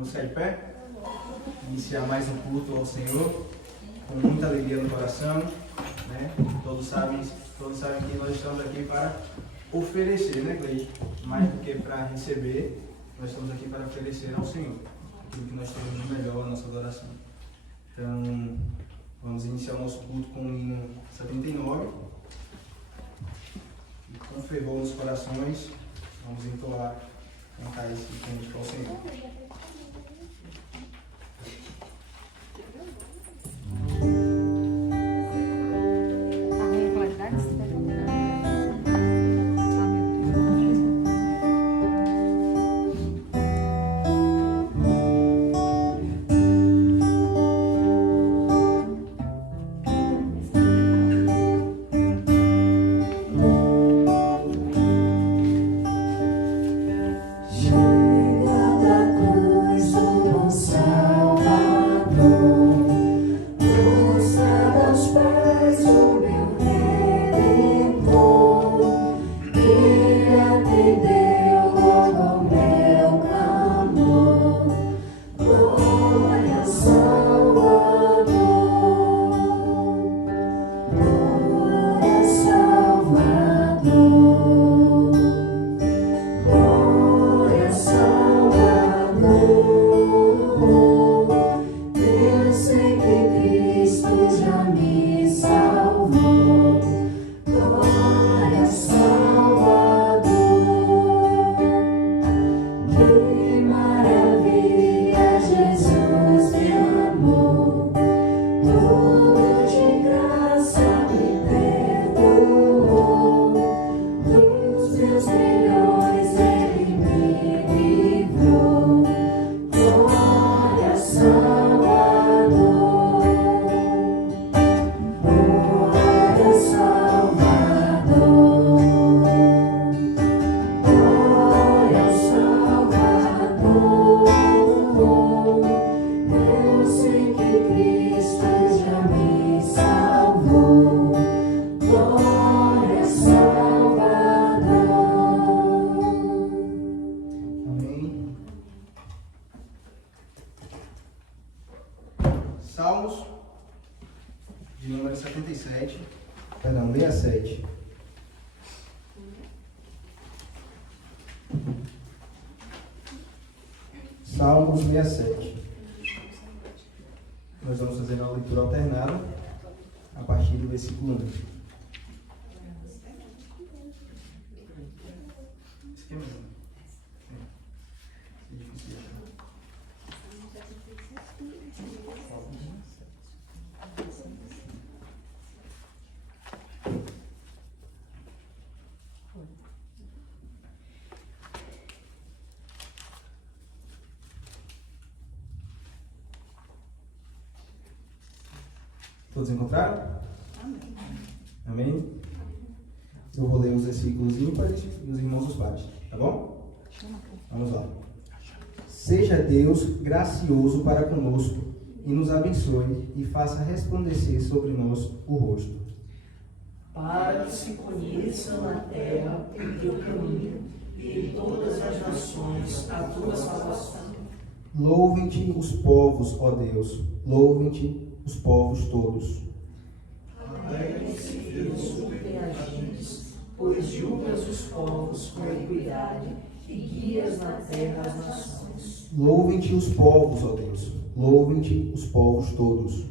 Vamos ficar de pé? Iniciar mais um culto ao Senhor, com muita alegria no coração, né? Todos sabem que nós estamos aqui para oferecer, né, Cleide? Mais do que para receber, nós estamos aqui para oferecer ao Senhor aquilo que nós temos de melhor, a nossa adoração. Então, vamos iniciar o nosso culto com o hino 79. E com fervor nos corações, vamos entoar, cantar esse cântico ao Senhor. Salmos de número 67, perdão, 67. Salmos 67. Nós vamos fazer uma leitura alternada a partir do versículo 1. Todos encontraram? Amém. Amém? Eu vou ler os versículos ímpares e os irmãos os pares, tá bom? Vamos lá. Seja Deus gracioso para conosco e nos abençoe e faça resplandecer sobre nós o rosto. Para que se conheça na terra o teu caminho e em todas as nações a tua salvação. Louvem-te os povos, ó Deus, louvem-te os povos todos. Alegrem-se Deus sobre as gentes, pois julgas os povos com equidade e guias na terra as nações. Louvem-te os povos, ó Deus, louvem-te os povos todos.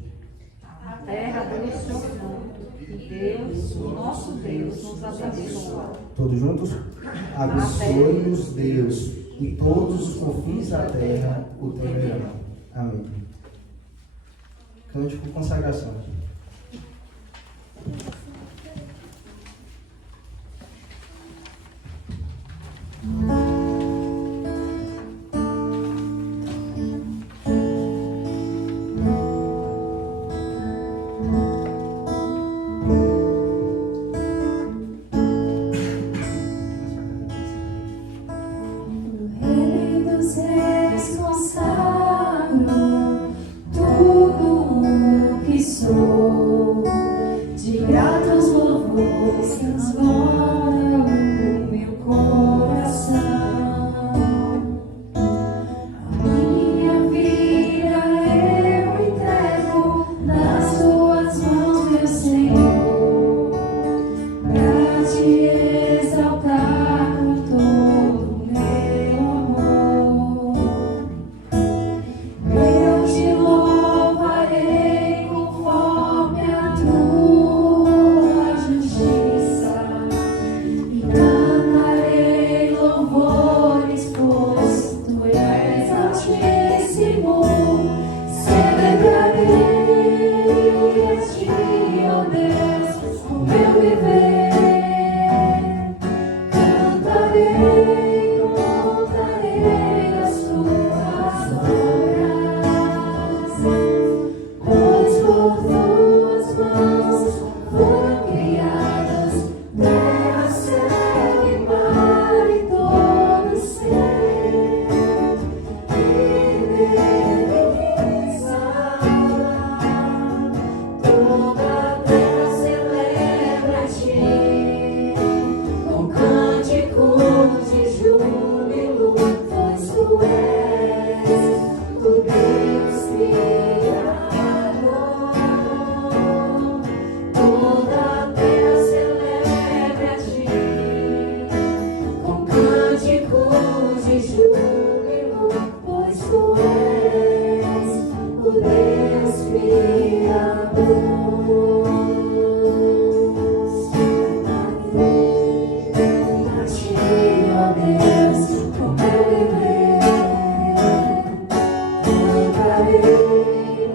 A terra deu o seu fruto, e Deus, o nosso Deus, nos abençoa. Todos juntos? Abençoe-nos Deus, e todos os confins da terra o temerão. Amém. Cântico consagração. Rei dos reis consagro tudo o que sou, de gratos louvores transbordam o meu coração.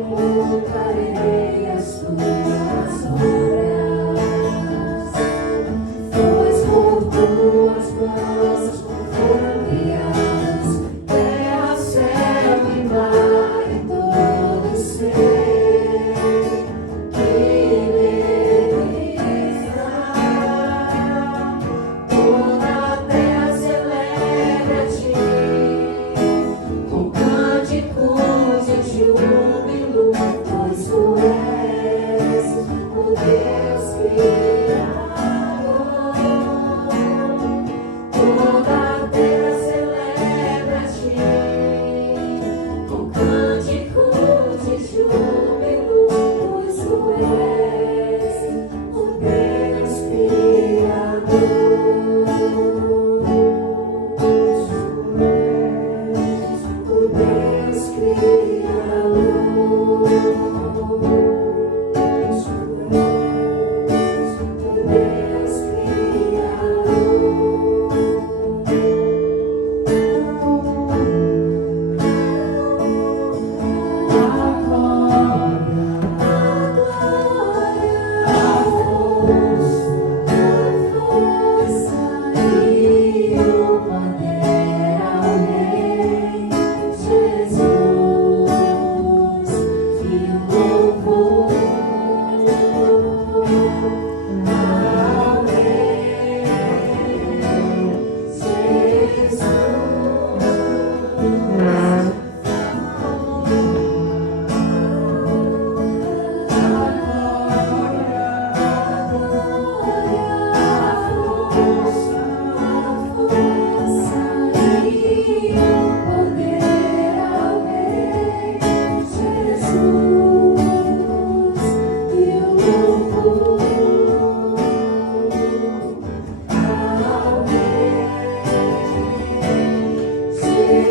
contarei as tuas obras, pois por tuas mãos foram criados terra, céu e mar e todo ser que nele está. Toda a terra celebra a ti, com cânticos de júbilo, pois tu és o Deus Criador. Toda a terra celebra a ti, com cânticos de júbilo, pois tu és o Deus Criador. O Deus Criador, o Deus força e o poder ao Rei Jesus, e o louvor ao Rei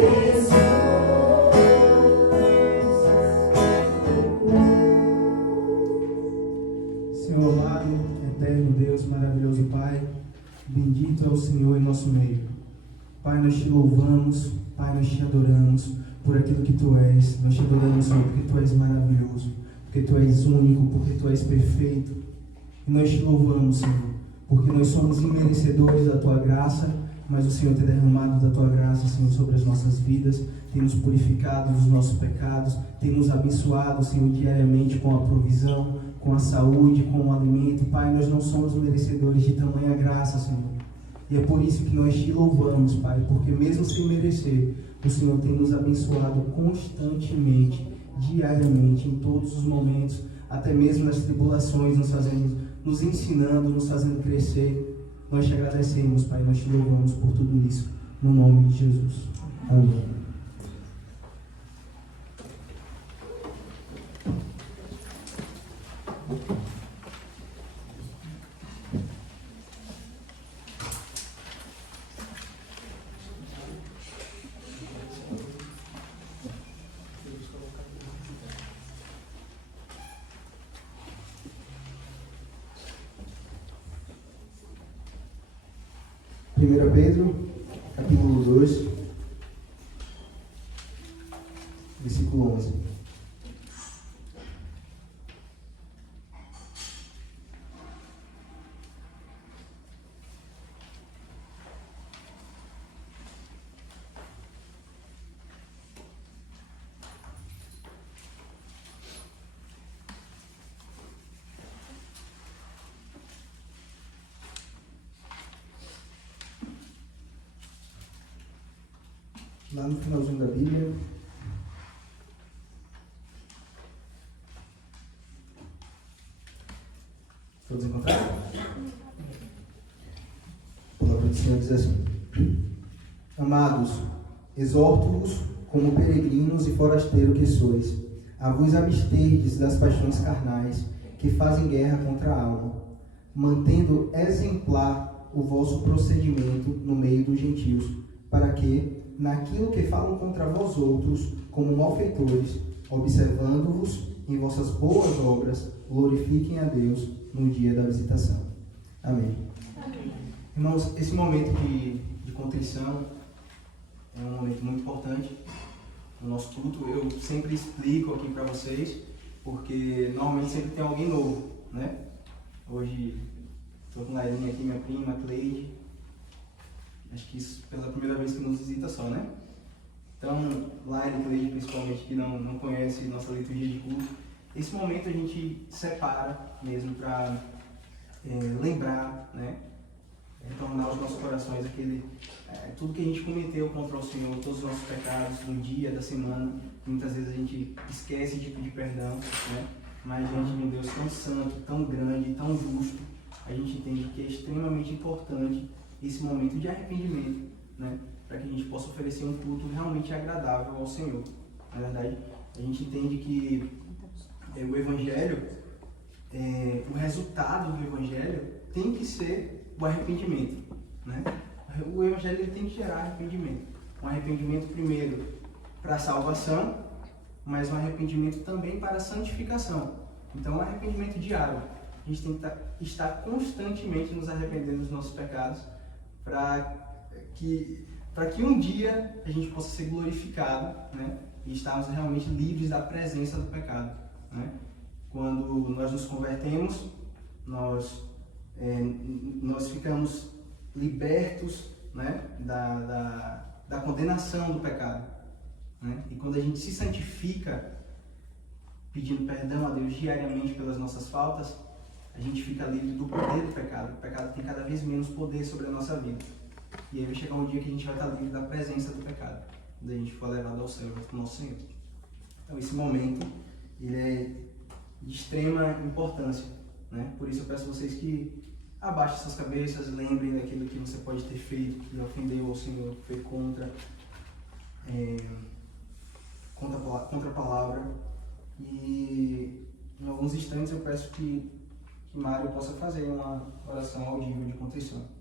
Jesus. Senhor amado, eterno Deus, maravilhoso Pai, bendito é o Senhor em nosso meio. Pai, nós te louvamos, Pai, nós te adoramos por aquilo que Tu és. Nós te adoramos, Senhor, porque Tu és maravilhoso, porque Tu és único, porque Tu és perfeito. E nós te louvamos, Senhor, porque nós somos imerecedores da Tua graça, mas o Senhor tem derramado da Tua graça, Senhor, sobre as nossas vidas, tem nos purificado dos nossos pecados, tem nos abençoado, Senhor, diariamente com a provisão, com a saúde, com o alimento. Pai, nós não somos merecedores de tamanha graça, Senhor. E é por isso que nós te louvamos, Pai, porque mesmo sem merecer, o Senhor tem nos abençoado constantemente, diariamente, em todos os momentos, até mesmo nas tribulações, nos ensinando, nos fazendo crescer. Nós te agradecemos, Pai, nós te louvamos por tudo isso, no nome de Jesus. Amém. Primeira Pedro, capítulo 2, versículo 11. Lá no finalzinho da Bíblia, todos encontraram? A palavra do Senhor diz assim: Amados, exorto-vos como peregrinos e forasteiros que sois, a vos absterdes das paixões carnais que fazem guerra contra a alma, mantendo exemplar o vosso procedimento no meio dos gentios, para que, naquilo que falam contra vós outros, como malfeitores, observando-vos em vossas boas obras, glorifiquem a Deus no dia da visitação. Amém. Amém. Irmãos, esse momento de contrição é um momento muito importante, o nosso culto, eu sempre explico aqui para vocês, porque normalmente sempre tem alguém novo, né? Hoje estou com a Lailinha aqui, minha prima, Cleide. Acho que isso pela primeira vez que nos visita só, né? Então, Laila e Cleide, principalmente, que não conhece nossa liturgia de culto, esse momento a gente separa mesmo para lembrar, né? Retornar aos nossos corações tudo que a gente cometeu contra o Senhor, todos os nossos pecados do dia, da semana. Muitas vezes a gente esquece de pedir perdão, né? Mas diante de um Deus tão santo, tão grande, tão justo, a gente entende que é extremamente importante esse momento de arrependimento, né? Para que a gente possa oferecer um culto realmente agradável ao Senhor. Na verdade, a gente entende que o Evangelho, o resultado do Evangelho tem que ser o arrependimento, né? O Evangelho ele tem que gerar arrependimento. Um arrependimento primeiro para a salvação, mas um arrependimento também para a santificação. Então, um arrependimento diário. A gente tem que estar constantemente nos arrependendo dos nossos pecados para que um dia a gente possa ser glorificado, né? E estarmos realmente livres da presença do pecado, né? Quando nós nos convertemos, nós ficamos libertos, né? da condenação do pecado, né? E quando a gente se santifica, pedindo perdão a Deus diariamente pelas nossas faltas, a gente fica livre do poder do pecado. O pecado tem cada vez menos poder sobre a nossa vida. E aí vai chegar um dia que a gente vai estar livre da presença do pecado, quando a gente for levado ao céu, ao nosso Senhor. Então esse momento, ele é de extrema importância, né? Por isso eu peço a vocês que abaixem suas cabeças, lembrem daquilo que você pode ter feito, que ofendeu ao Senhor, que foi contra a palavra. E em alguns instantes eu peço que Mário possa fazer uma oração audível de contrição.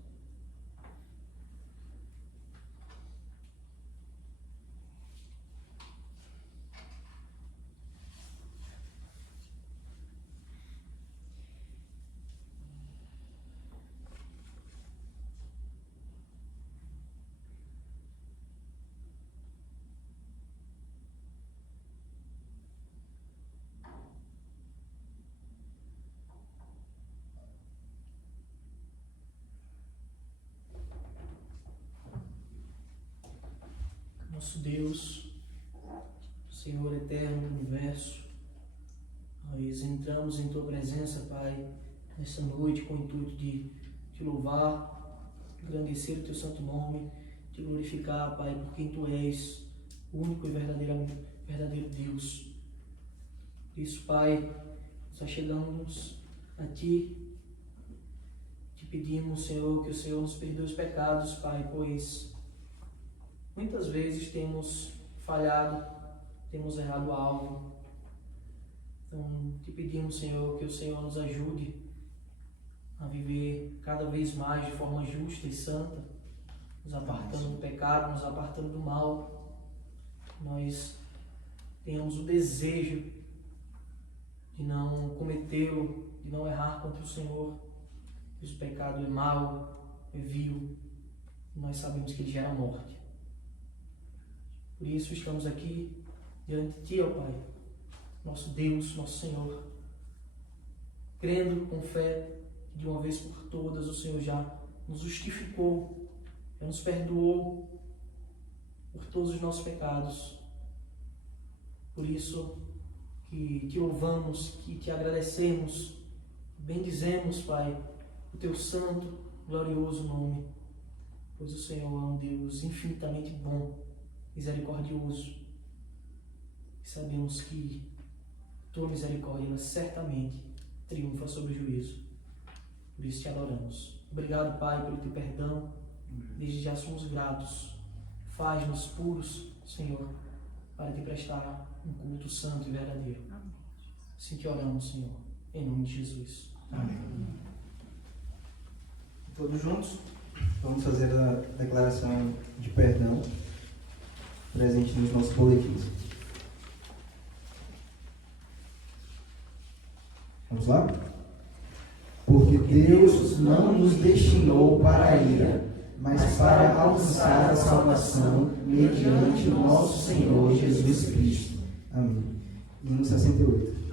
Nosso Deus, Senhor eterno do universo, nós entramos em Tua presença, Pai, nesta noite com o intuito de Te louvar, engrandecer o Teu santo nome, Te glorificar, Pai, por quem Tu és, o único e verdadeiro Deus. Por isso, Pai, nós chegamos a Ti, Te pedimos, Senhor, que o Senhor nos perdoe os pecados, Pai, pois muitas vezes temos falhado, temos errado o alvo. Então, te pedimos, Senhor, que o Senhor nos ajude a viver cada vez mais de forma justa e santa, nos apartando do pecado, nos apartando do mal. Nós tenhamos o desejo de não cometê-lo, de não errar contra o Senhor, pois o pecado é mau, é vil, e nós sabemos que ele gera morte. Por isso estamos aqui diante de Ti, ó Pai, nosso Deus, nosso Senhor, crendo com fé que de uma vez por todas o Senhor já nos justificou, já nos perdoou por todos os nossos pecados. Por isso que Te louvamos, que Te agradecemos, bendizemos, Pai, o Teu santo, glorioso nome, pois o Senhor é um Deus infinitamente bom, misericordioso, e sabemos que Tua misericórdia certamente triunfa sobre o juízo. Por isso Te adoramos. Obrigado, Pai, pelo Teu perdão. Desde já somos gratos. Faz-nos puros, Senhor, para Te prestar um culto santo e verdadeiro. Assim que oramos, Senhor, em nome de Jesus. Amém. Todos juntos, vamos fazer a declaração de perdão presente nos nossos boletins. Vamos lá? Porque Deus não nos destinou para a ira, mas para alcançar a salvação mediante o nosso Senhor Jesus Cristo. Amém. Hino 68.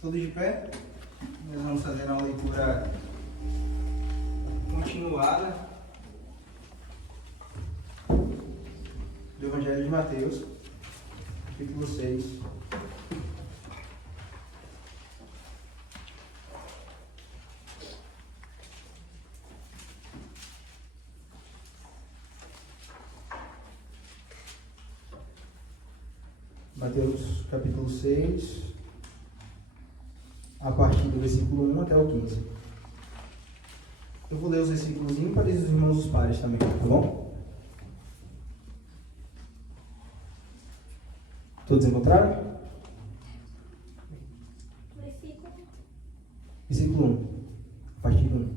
Todos de pé? Nós vamos fazer uma leitura continuada do Evangelho de Mateus. Capítulo 6. Mateus capítulo 6, a partir do versículo 1 até o 15. Eu vou ler os versículos ímpares e os irmãos dos pares também, tá bom? Todos encontraram? Versículo 1, a partir do 1.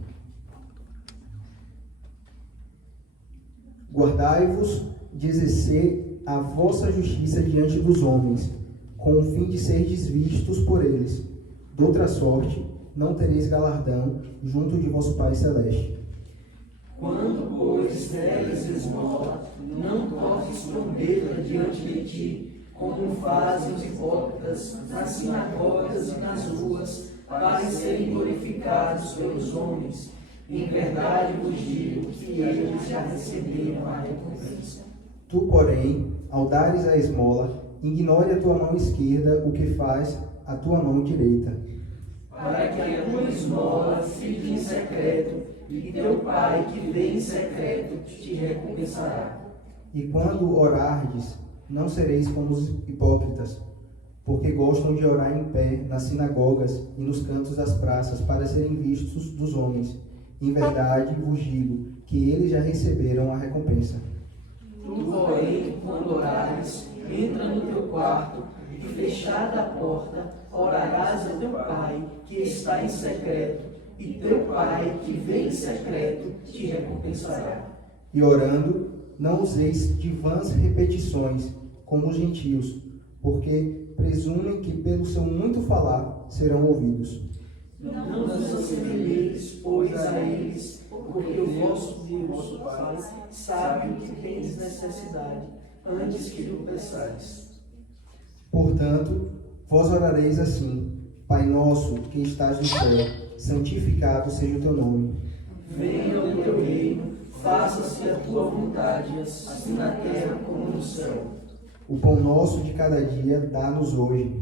Guardai-vos de exercer a vossa justiça diante dos homens, com o fim de serdes vistos por eles. Doutra sorte, não tereis galardão junto de vosso Pai Celeste. Quando, pois, deres esmola, não tornes escondê-la diante de ti, como fazem os hipócritas nas sinagogas e nas ruas, para serem glorificados pelos homens. Em verdade vos digo que eles já receberam a recompensa. Tu, porém, ao dares a esmola, ignore a tua mão esquerda o que faz a tua mão direita. Para que a tua esmola fique em secreto, e teu Pai que vê em secreto te recompensará. E quando orardes, não sereis como os hipócritas, porque gostam de orar em pé nas sinagogas e nos cantos das praças, para serem vistos dos homens. Em verdade vos digo que eles já receberam a recompensa. Tu, porém, quando orares, entra no teu quarto, e fechada a porta, orarás a teu Pai, que está em secreto, e teu Pai, que vem em secreto, te recompensará. E orando, não useis de vãs repetições, como os gentios, porque presumem que pelo seu muito falar serão ouvidos. Não vos assemelheis, pois, a eles, porque o vosso Deus, Pai, sabe o que tendes necessidade, antes que o peçais. Portanto, vós orareis assim: Pai nosso, que estás no céu, santificado seja o teu nome. Venha o teu reino, faça-se a tua vontade, assim na terra como no céu. O pão nosso de cada dia dá-nos hoje.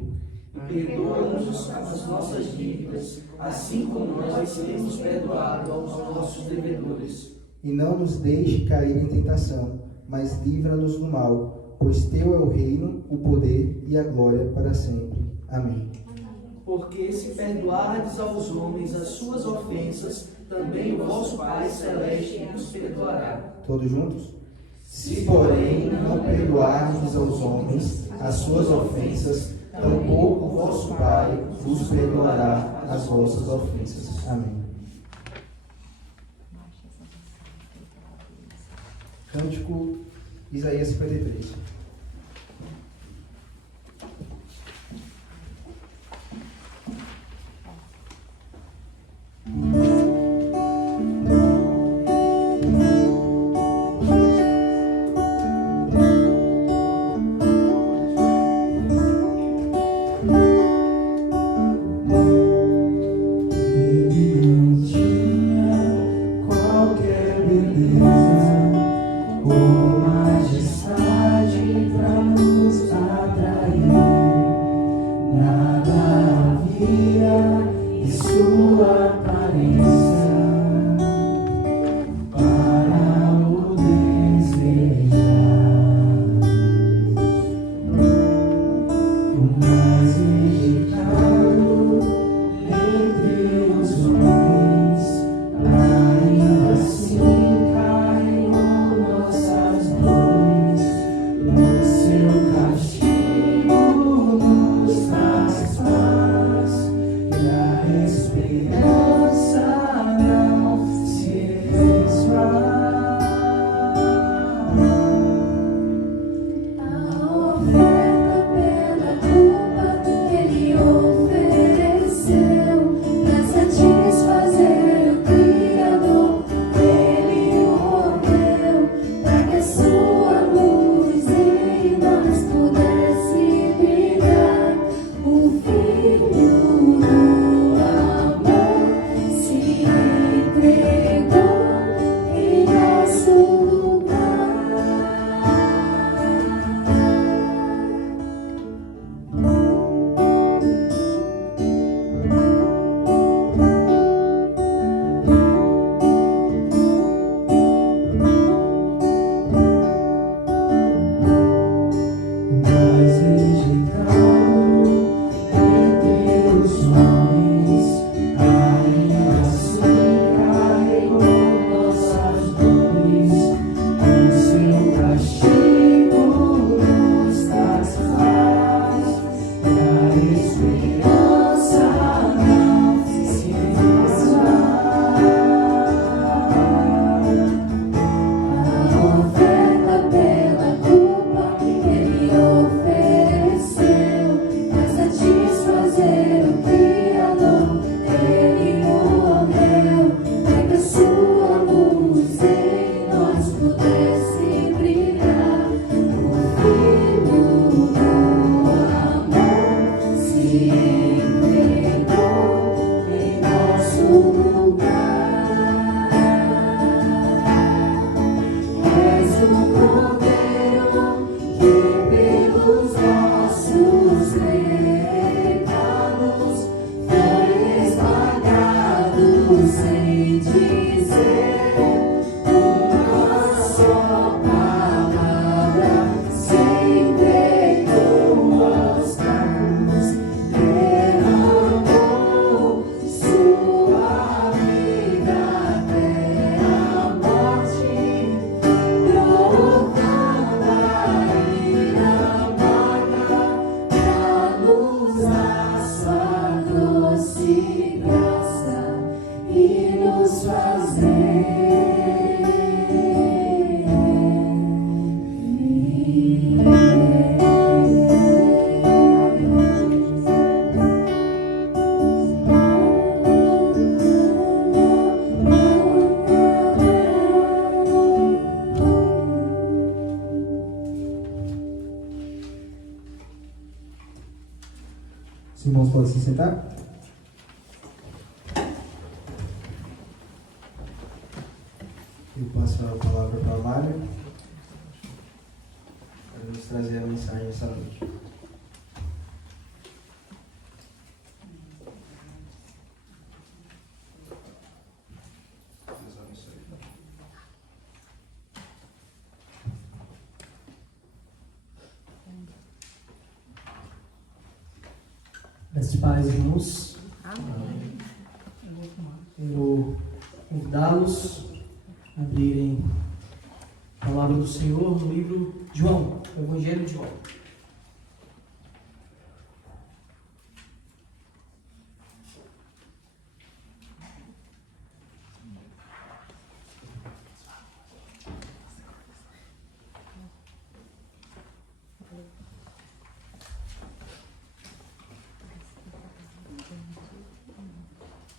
Perdoa-nos as nossas dívidas, assim como nós temos perdoado aos nossos devedores. E não nos deixe cair em tentação, mas livra-nos do mal, pois teu é o reino, o poder e a glória para sempre. Amém. Porque se perdoardes aos homens as suas ofensas, também o vosso Pai Celeste vos perdoará. Todos juntos? Se, porém, não perdoardes aos homens as suas ofensas, tampouco o vosso Pai vos perdoará as vossas ofensas. Amém. Cântico Isaías 53. Os irmãos podem se sentar? trazer a mensagem dessa noite. Deus abençoe. Graças paz, irmãos. Eu convidá-los a abrirem a palavra do Senhor no livro de João, o Evangelho de João.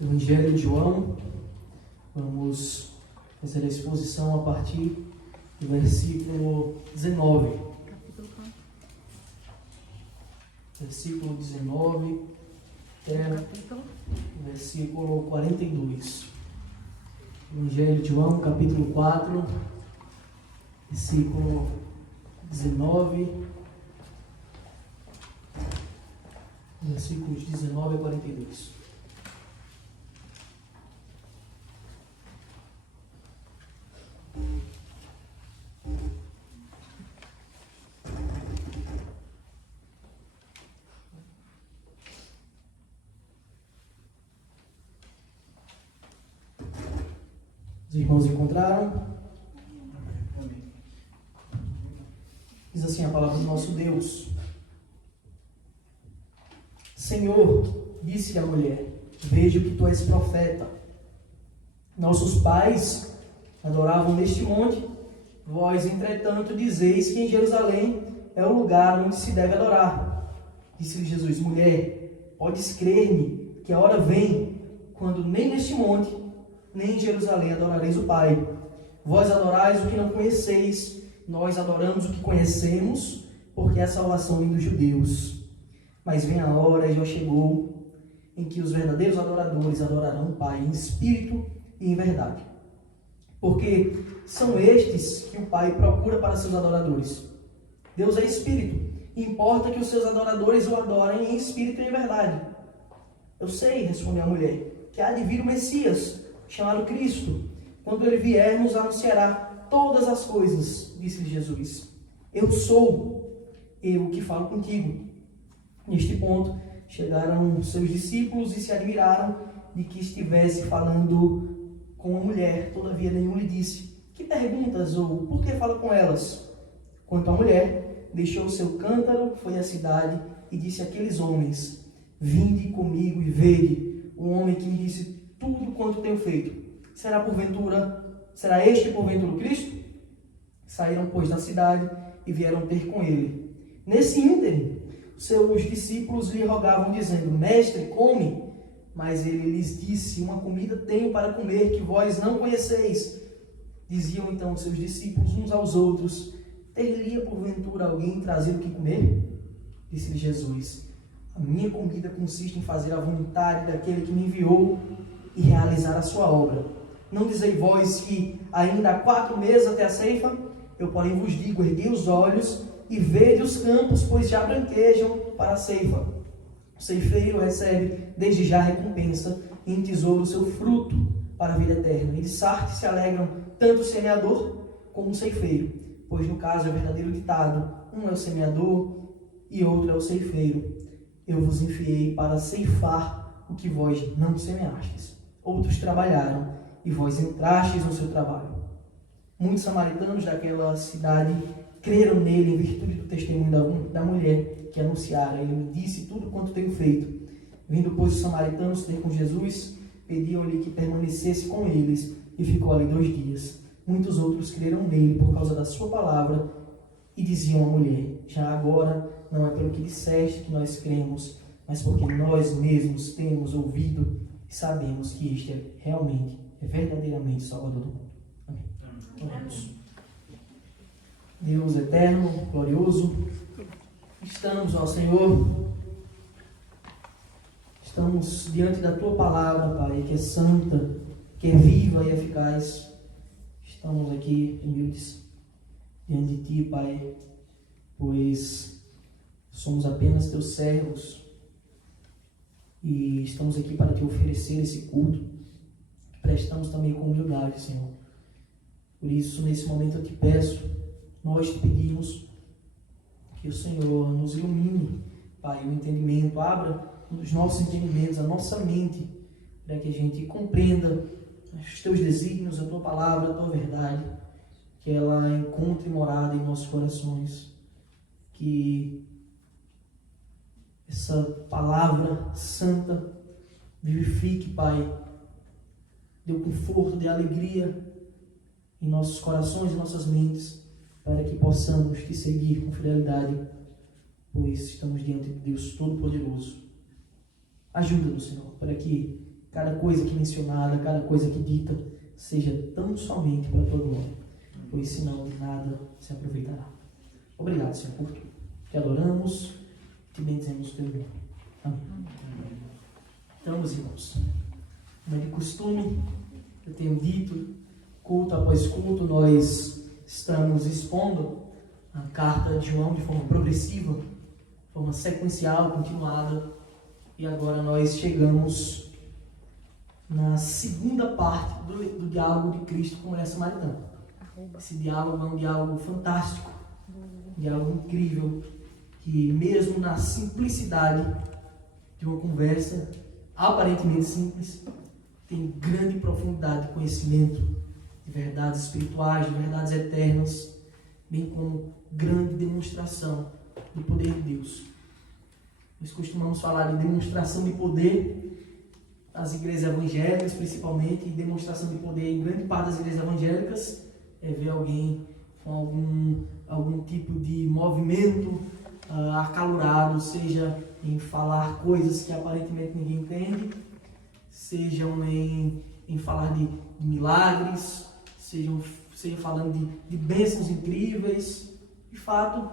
Evangelho de João, vamos fazer a exposição a partir do versículo 19. Versículo 19 até o versículo 42. Evangelho de João, capítulo 4, versículo 19, versículos 19 a 42. Os irmãos encontraram? Diz assim a palavra do nosso Deus: Senhor, disse a mulher, vejo que tu és profeta. Nossos pais adoravam neste monte, vós, entretanto, dizeis que em Jerusalém é o lugar onde se deve adorar. Disse-lhe Jesus: mulher, podes crer-me que a hora vem, quando nem neste monte, nem em Jerusalém adorareis o Pai. Vós adorais o que não conheceis, nós adoramos o que conhecemos, porque a salvação vem dos judeus. Mas vem a hora, e já chegou, em que os verdadeiros adoradores adorarão o Pai em espírito e em verdade. Porque são estes que o Pai procura para seus adoradores. Deus é espírito, e importa que os seus adoradores o adorem em espírito e em verdade. Eu sei, respondeu a mulher, que há de vir o Messias, chamado Cristo. Quando ele vier, nos anunciará todas as coisas, disse-lhe Jesus. Eu sou eu que falo contigo. Neste ponto, chegaram seus discípulos e se admiraram de que estivesse falando com uma mulher. Todavia, nenhum lhe disse: que perguntas ou por que fala com elas? Quanto à mulher, deixou seu cântaro, foi à cidade e disse àqueles homens: vinde comigo e vede o homem que me disse tudo quanto tenho feito. Será este porventura o Cristo? Saíram, pois, da cidade e vieram ter com ele. Nesse ínterim, seus discípulos lhe rogavam, dizendo: mestre, come. Mas ele lhes disse: uma comida tenho para comer que vós não conheceis. Diziam então os seus discípulos uns aos outros: ter-lhe porventura alguém trazido o que comer? Disse-lhe Jesus: a minha comida consiste em fazer a vontade daquele que me enviou e realizar a sua obra. Não dizei vós que ainda há 4 meses até a ceifa? Eu, porém, vos digo: erguei os olhos e vede os campos, pois já branquejam para a ceifa. O ceifeiro recebe desde já a recompensa e entesoura o seu fruto para a vida eterna. E de Sarte se alegram tanto o semeador como o ceifeiro, pois no caso é o verdadeiro ditado: um é o semeador e outro é o ceifeiro. Eu vos enviei para ceifar o que vós não semeastes. Outros trabalharam e vós entrastes no seu trabalho. Muitos samaritanos daquela cidade creram nele em virtude do testemunho da mulher que anunciara. Ele me disse tudo quanto tenho feito. Vindo, pois, os samaritanos ter com Jesus, pediam-lhe que permanecesse com eles, e ficou ali 2 dias. Muitos outros creram nele por causa da sua palavra e diziam à mulher: já agora não é pelo que disseste que nós cremos, mas porque nós mesmos temos ouvido e sabemos que este é verdadeiramente Salvador do mundo. Amém. Oremos. Deus eterno, glorioso, estamos, ó Senhor, estamos diante da Tua palavra, Pai, que é santa, que é viva e eficaz. Estamos aqui humildes diante de Ti, Pai, pois somos apenas teus servos e estamos aqui para te oferecer esse culto que prestamos também com humildade, Senhor. Por isso, nesse momento eu te peço, nós te pedimos que o Senhor nos ilumine, Pai, o entendimento, abra os nossos entendimentos, a nossa mente, para que a gente compreenda os teus desígnios, a tua palavra, a tua verdade, que ela encontre morada em nossos corações, que essa palavra santa vivifique, Pai, dê o conforto, dê alegria em nossos corações e nossas mentes, para que possamos te seguir com fidelidade, pois estamos diante de Deus Todo-Poderoso. Ajuda-nos, Senhor, para que cada coisa aqui mencionada, cada coisa aqui dita, seja tão somente para a tua glória, pois senão de nada se aproveitará. Obrigado, Senhor, por tudo. Te adoramos, te bendizemos o teu nome. Amém. Então, meus irmãos, como é de costume, eu tenho dito, culto após culto, nós estamos expondo a carta de João de forma progressiva, de forma sequencial, continuada, e agora nós chegamos na segunda parte do diálogo de Cristo com a mulher samaritana. Esse diálogo é um diálogo fantástico, um diálogo incrível, que mesmo na simplicidade de uma conversa aparentemente simples, tem grande profundidade de conhecimento de verdades espirituais, de verdades eternas, bem como grande demonstração do poder de Deus. Nós costumamos falar de demonstração de poder nas igrejas evangélicas, principalmente, e demonstração de poder em grande parte das igrejas evangélicas é ver alguém com algum tipo de movimento acalorado, seja em falar coisas que aparentemente ninguém entende, sejam em falar de milagres, seja falando de bênçãos incríveis. De fato,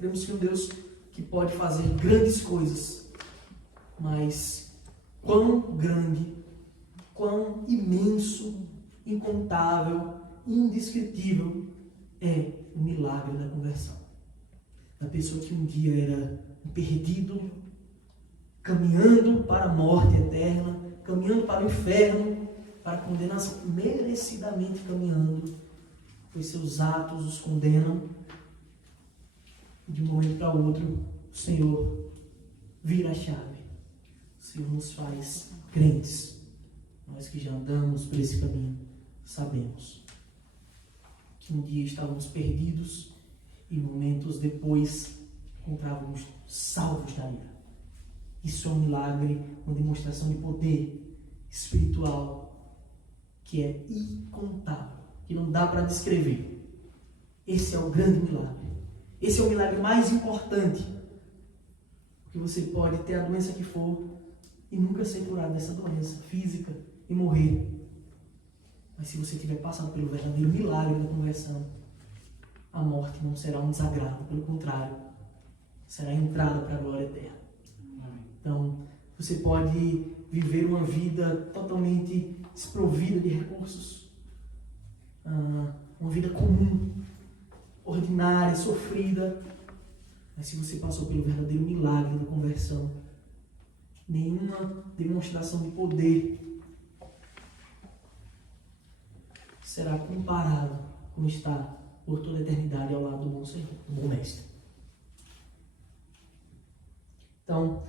temos que um Deus que pode fazer grandes coisas, mas quão grande, quão imenso, incontável, indescritível é o milagre da conversão. Da pessoa que um dia era um perdido, caminhando para a morte eterna, caminhando para o inferno, para a condenação, merecidamente caminhando, pois seus atos os condenam. E de um momento para outro, o Senhor vira a chave. O Senhor nos faz crentes. Nós que já andamos por esse caminho, sabemos que um dia estávamos perdidos e momentos depois encontrávamos salvos da ira. Isso é um milagre, uma demonstração de poder espiritual que é incontável, que não dá para descrever. Esse é o grande milagre. Esse é o milagre mais importante, porque você pode ter a doença que for e nunca ser curado dessa doença física e morrer. Mas se você tiver passado pelo verdadeiro milagre da conversão, a morte não será um desagrado, pelo contrário, será a entrada para a glória eterna. Então, você pode viver uma vida totalmente desprovida de recursos, uma vida comum, ordinária, sofrida, mas se você passou pelo verdadeiro milagre da conversão, nenhuma demonstração de poder será comparado com estar por toda a eternidade ao lado do bom Senhor, do bom Mestre. Então,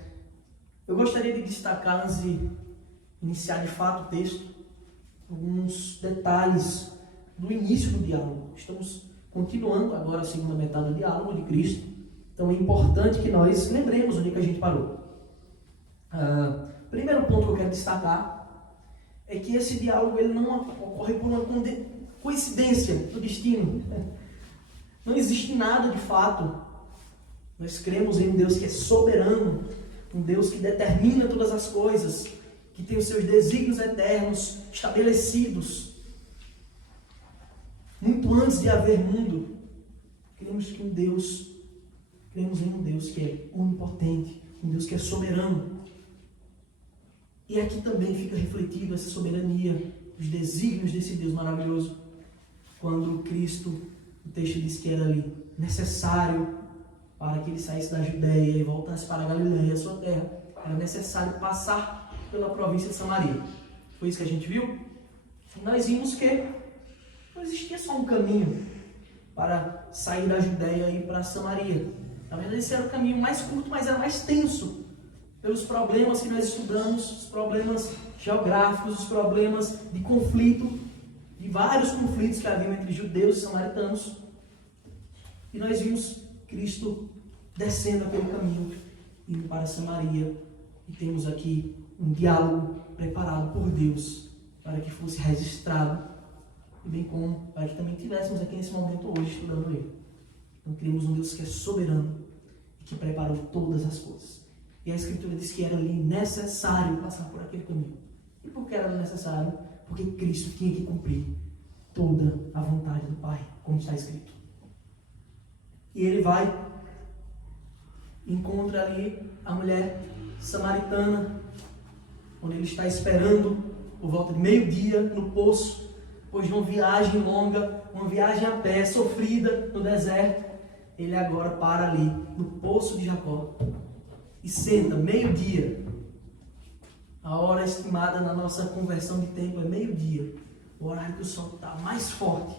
eu gostaria de destacar, antes de iniciar de fato o texto, alguns detalhes do início do diálogo. Estamos continuando agora a segunda metade do diálogo de Cristo, então é importante que nós lembremos onde que a gente parou. Primeiro ponto que eu quero destacar é que esse diálogo ele não ocorre por uma coincidência do destino. Não existe nada de fato. Nós cremos em um Deus que é soberano, um Deus que determina todas as coisas, que tem os seus desígnios eternos estabelecidos muito antes de haver mundo. Cremos em um Deus que é onipotente, um Deus que é soberano. E aqui também fica refletido essa soberania, os desígnios desse Deus maravilhoso, quando Cristo, o texto diz que era ali necessário para que ele saísse da Judéia e voltasse para a Galileia, a sua terra. Era necessário passar pela província de Samaria. Foi isso que a gente viu? E nós vimos que não existia só um caminho para sair da Judéia e ir para Samaria. Na verdade, esse era o caminho mais curto, mas era mais tenso, pelos problemas que nós estudamos, os problemas geográficos, os problemas de conflito, de vários conflitos que haviam entre judeus e samaritanos. E nós vimos Cristo descendo aquele caminho, indo para Samaria. E temos aqui um diálogo preparado por Deus para que fosse registrado, e bem como para que também tivéssemos aqui nesse momento hoje estudando ele. Então temos um Deus que é soberano e que preparou todas as coisas. E a Escritura diz que era ali necessário passar por aquele caminho. E por que era necessário? Porque Cristo tinha que cumprir toda a vontade do Pai, como está escrito. E ele vai, encontra ali a mulher samaritana, onde ele está esperando por volta de meio-dia no poço, depois de uma viagem longa, uma viagem a pé, sofrida no deserto. Ele agora para ali no poço de Jacó e senta, meio-dia. A hora estimada na nossa conversão de tempo é meio-dia, o horário que o sol está mais forte,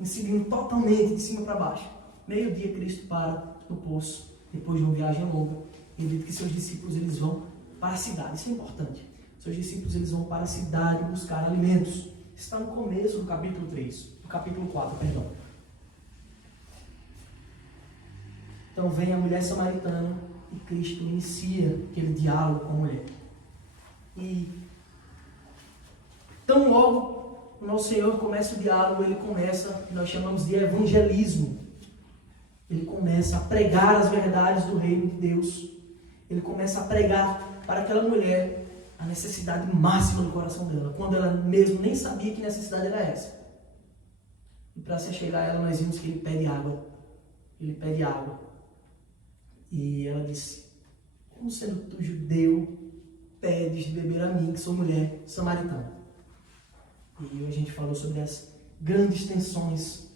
incidindo totalmente de cima para baixo. Meio-dia Cristo para no poço, depois de uma viagem longa. Ele diz que seus discípulos eles vão para a cidade, isso é importante. Seus discípulos eles vão para a cidade buscar alimentos. Está no começo do capítulo 3, do capítulo 4, perdão. Então vem a mulher samaritana e Cristo inicia aquele diálogo com a mulher. E tão logo o nosso Senhor começa o diálogo, ele começa, que nós chamamos de evangelismo. Ele começa a pregar as verdades do reino de Deus. Ele começa a pregar para aquela mulher a necessidade máxima do coração dela, quando ela mesmo nem sabia que necessidade era essa. E para se chegar a ela, nós vimos que ele pede água. Ele pede água. E ela disse: como sendo tu judeu, pedes de beber a mim, que sou mulher samaritana? E a gente falou sobre as grandes tensões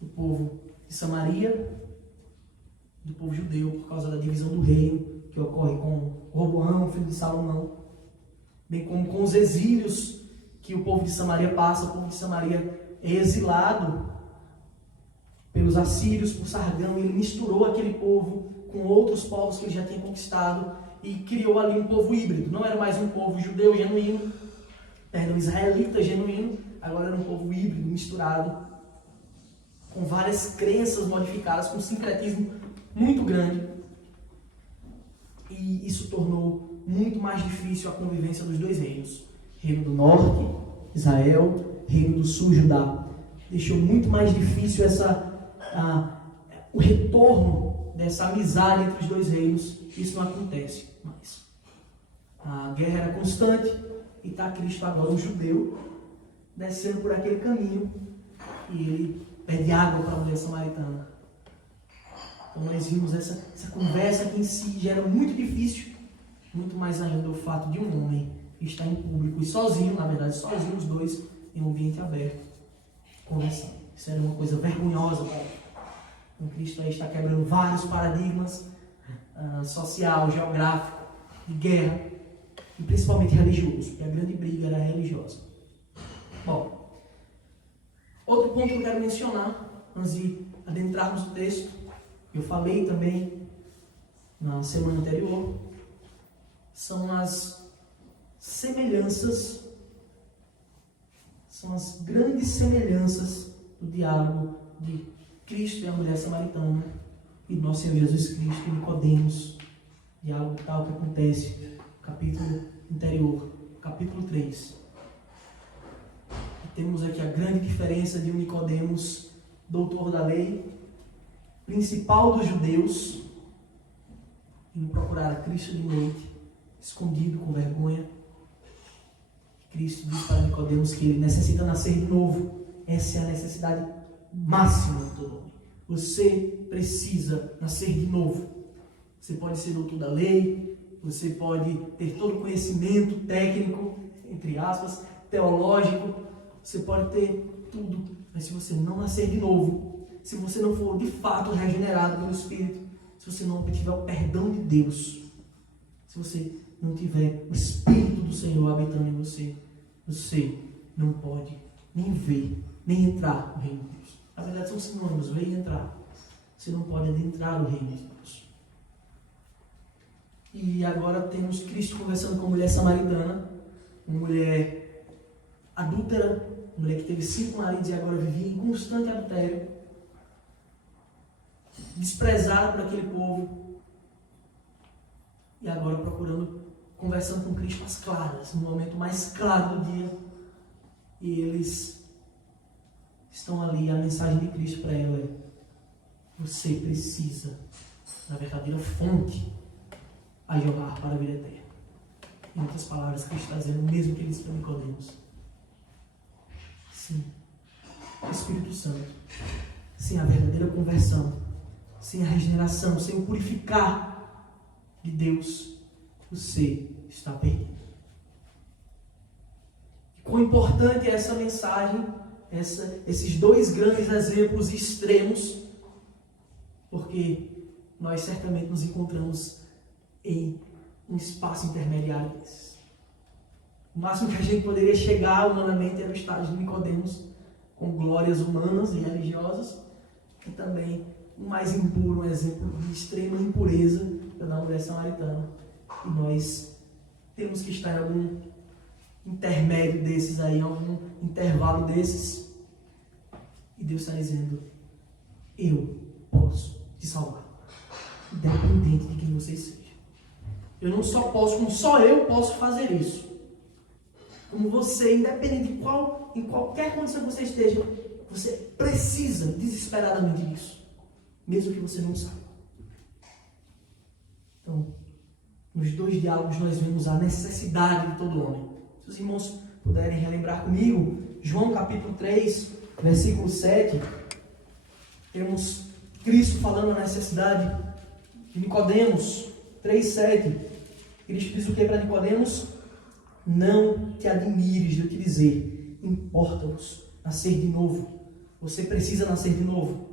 do povo de Samaria, do povo judeu, por causa da divisão do reino, que ocorre com Roboão, filho de Salomão, bem como com os exílios que o povo de Samaria passa. O povo de Samaria é exilado pelos assírios, por Sargão. Ele misturou aquele povo com outros povos que ele já tinha conquistado e criou ali um povo híbrido. Não era mais um povo judeu genuíno, israelita genuíno, agora era um povo híbrido, misturado, com várias crenças modificadas, com um sincretismo muito grande. E isso tornou muito mais difícil a convivência dos dois reinos. Reino do norte, Israel, reino do sul, Judá. Deixou muito mais difícil o retorno dessa amizade entre os dois reinos. Isso não acontece mais. A guerra era constante e está Cristo agora, um judeu, descendo por aquele caminho, e ele pede água para a mulher samaritana. Então nós vimos essa conversa que em si já era muito difícil, muito mais ainda o fato de um homem estar em público e sozinho, na verdade sozinho os dois, em um ambiente aberto, conversando. Isso era uma coisa vergonhosa para ele. Então Cristo aí está quebrando vários paradigmas social, geográfico, de guerra, e principalmente religioso, porque a grande briga era religiosa. Bom, outro ponto que eu quero mencionar, antes de adentrarmos no texto, eu falei também na semana anterior, são as semelhanças, são as grandes semelhanças do diálogo de Cristo e a mulher samaritana e do nosso Senhor Jesus Cristo e Nicodemos, diálogo tal que acontece no capítulo anterior, capítulo 3. E temos aqui a grande diferença de um Nicodemos, doutor da lei, principal dos judeus, indo procurar a Cristo de noite, escondido, com vergonha. Cristo diz para Nicodemos que ele necessita nascer de novo. Essa é a necessidade máxima de todo homem. Você precisa nascer de novo. Você pode ser doutor da lei, você pode ter todo o conhecimento técnico, entre aspas, teológico, você pode ter tudo, mas se você não nascer de novo, se você não for de fato regenerado pelo Espírito, se você não tiver o perdão de Deus, se você não tiver o Espírito do Senhor habitando em você, você não pode nem ver, nem entrar no reino de Deus. Na verdade são sinônimos, ver e entrar. Você não pode adentrar o reino de Deus. E agora temos Cristo conversando com a mulher samaritana, uma mulher adúltera, uma mulher que teve 5 maridos e agora vivia em constante adultério, desprezada por aquele povo, e agora conversando com Cristo às claras, no momento mais claro do dia, e eles estão ali, a mensagem de Cristo para ela é: você precisa da verdadeira fonte a jorrar para a vida eterna. Em outras palavras, Cristo está dizendo o mesmo que ele disse para Nicodemos. Sim, o Espírito Santo, sem a verdadeira conversão, sem a regeneração, sem o purificar de Deus, você está perdido. Quão importante é essa mensagem, esses 2 grandes exemplos extremos, porque nós certamente nos encontramos em um espaço intermediário desses. O máximo que a gente poderia chegar humanamente era o estágio de Nicodemos, com glórias humanas e religiosas, e também o mais impuro, um exemplo de extrema impureza da mulher samaritana. E nós temos que estar em algum intermédio desses aí, em algum intervalo desses. E Deus está dizendo: eu posso te salvar, independente de quem você seja. Eu não só posso, como só eu posso fazer isso. Como você, independente em qualquer condição que você esteja, você precisa desesperadamente disso, mesmo que você não saiba. Então, nos 2 diálogos nós vemos a necessidade de todo homem. Se os irmãos puderem relembrar comigo, João capítulo 3, versículo 7, temos Cristo falando a necessidade de Nicodemos. 3,7, Cristo diz o que para Nicodemos? Não te admires de eu te dizer, importa-vos nascer de novo. Você precisa nascer de novo.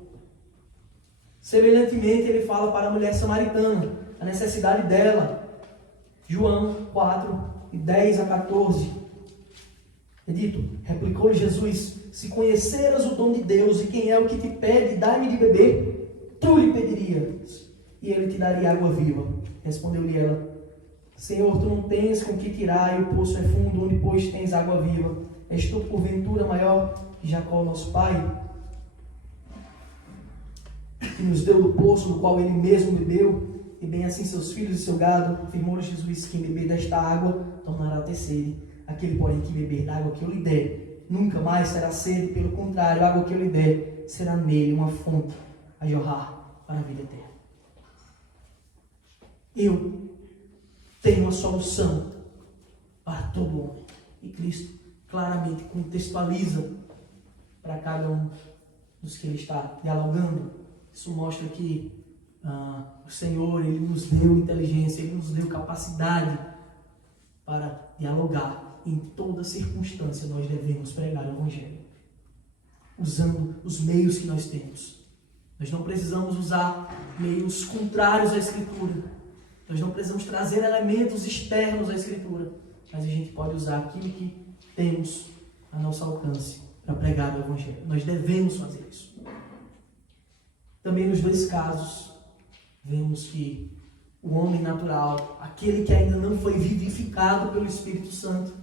Semelhantemente, ele fala para a mulher samaritana, a necessidade dela. João 4, 10 a 14. É dito: replicou-lhe Jesus: se conheceras o dom de Deus e quem é o que te pede, dai-me de beber, tu lhe pedirias, e ele te daria água viva. Respondeu-lhe ela: Senhor, tu não tens com que tirar, e o poço é fundo, onde pois tens água viva? És tu porventura maior que Jacó, nosso pai, que nos deu do poço do qual ele mesmo bebeu, e bem assim seus filhos e seu gado? Afirmou-lhe Jesus: quem beber desta água tornará a ter sede. Aquele, porém, que beber da água que eu lhe der, nunca mais será sede. Pelo contrário, a água que eu lhe der será nele uma fonte a jorrar para a vida eterna. Eu tenho a solução para todo homem. E Cristo claramente contextualiza para cada um dos que ele está dialogando. Isso mostra que o Senhor, ele nos deu inteligência, ele nos deu capacidade para dialogar. Em toda circunstância nós devemos pregar o Evangelho, usando os meios que nós temos. Nós não precisamos usar meios contrários à Escritura. Nós não precisamos trazer elementos externos à Escritura. Mas a gente pode usar aquilo que temos a nosso alcance para pregar o Evangelho. Nós devemos fazer isso. Também nos 2 casos, vemos que o homem natural, aquele que ainda não foi vivificado pelo Espírito Santo,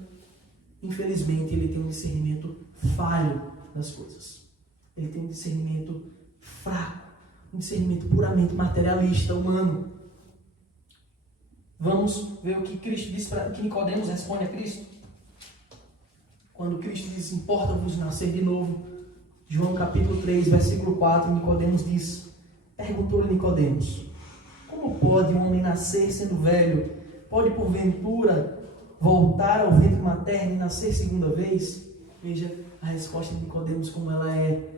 infelizmente ele tem um discernimento falho das coisas. Ele tem um discernimento fraco, um discernimento puramente materialista, humano. Vamos ver o que Cristo diz para que Nicodemos responde a Cristo. Quando Cristo diz: importa-vos nascer de novo. João capítulo 3, versículo 4, Nicodemos diz: perguntou-lhe Nicodemos: como pode um homem nascer sendo velho? Pode porventura voltar ao ventre materno e nascer segunda vez? Veja a resposta de Nicodemos, como ela é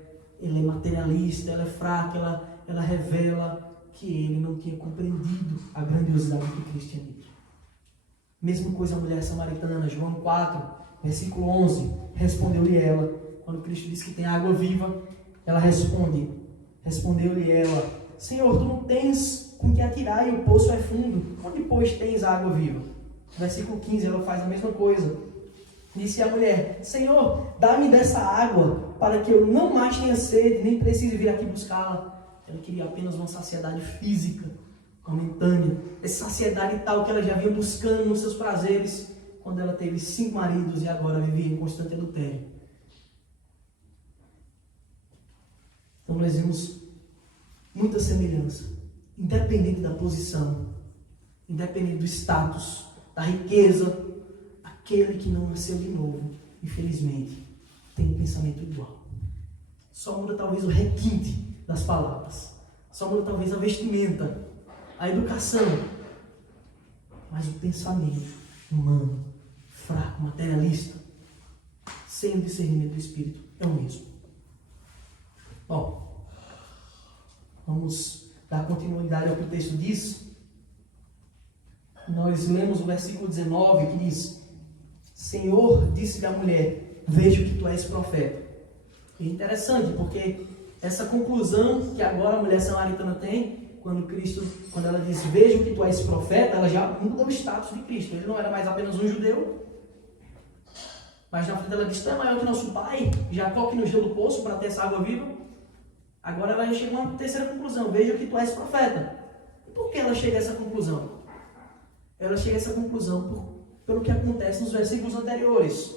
materialista, ela é fraca, ela revela que ele não tinha compreendido a grandiosidade que Cristo tinha dito. Mesma coisa a mulher samaritana, João 4, versículo 11, respondeu-lhe ela, quando Cristo diz que tem água viva, ela responde: Respondeu-lhe ela: Senhor, tu não tens com que atirar e o poço é fundo. Onde, pois, tens água viva? Versículo 15, ela faz a mesma coisa. Disse a mulher: Senhor, dá-me dessa água, para que eu não mais tenha sede, nem precise vir aqui buscá-la. Ela queria apenas uma saciedade física, momentânea. Essa saciedade tal que ela já vinha buscando nos seus prazeres, quando ela teve 5 maridos e agora vivia em constante adultério. Então nós vemos muita semelhança, independente da posição, independente do status, da riqueza. Aquele que não nasceu de novo, infelizmente, tem um pensamento igual. Só muda talvez o requinte das palavras, só muda talvez a vestimenta, a educação, mas o pensamento humano, fraco, materialista, sem o discernimento do Espírito, é o mesmo. Bom, vamos dar continuidade ao que o texto diz. Nós lemos o versículo 19 que diz: Senhor, disse-lhe a mulher, vejo que tu és profeta. E é interessante, porque essa conclusão que agora a mulher samaritana tem, quando ela diz, vejo que tu és profeta, ela já muda o status de Cristo. Ele não era mais apenas um judeu, mas na frente ela diz, tu é maior que nosso pai, Jacó, que nos deu do poço para ter essa água viva. Agora ela chega a uma terceira conclusão, vejo que tu és profeta. E por que ela chega a essa conclusão? Ela chega a essa conclusão pelo que acontece nos versículos anteriores.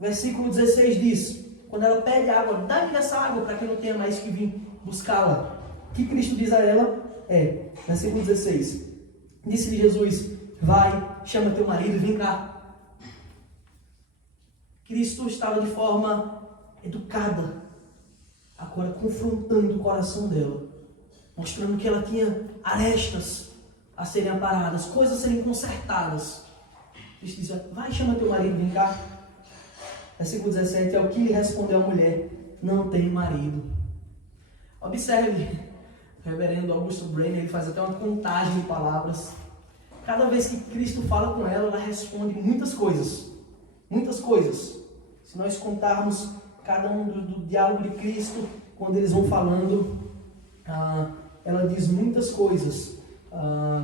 Versículo 16 diz, quando ela pede água, dá-me dessa água para que eu não tenha mais que vir buscá-la. O que Cristo diz a ela é, versículo 16, disse-lhe Jesus, vai, chama teu marido e vem cá. Cristo estava de forma educada, agora confrontando o coração dela, mostrando que ela tinha arestas a serem aparadas, coisas a serem consertadas. Cristo diz, vai, chama teu marido, vem cá. Versículo 17, é o que lhe respondeu a mulher, não tem marido. Observe, o reverendo Augusto Brenner, ele faz até uma contagem de palavras. Cada vez que Cristo fala com ela, ela responde muitas coisas. Muitas coisas. Se nós contarmos cada um do diálogo de Cristo, quando eles vão falando, ela diz muitas coisas.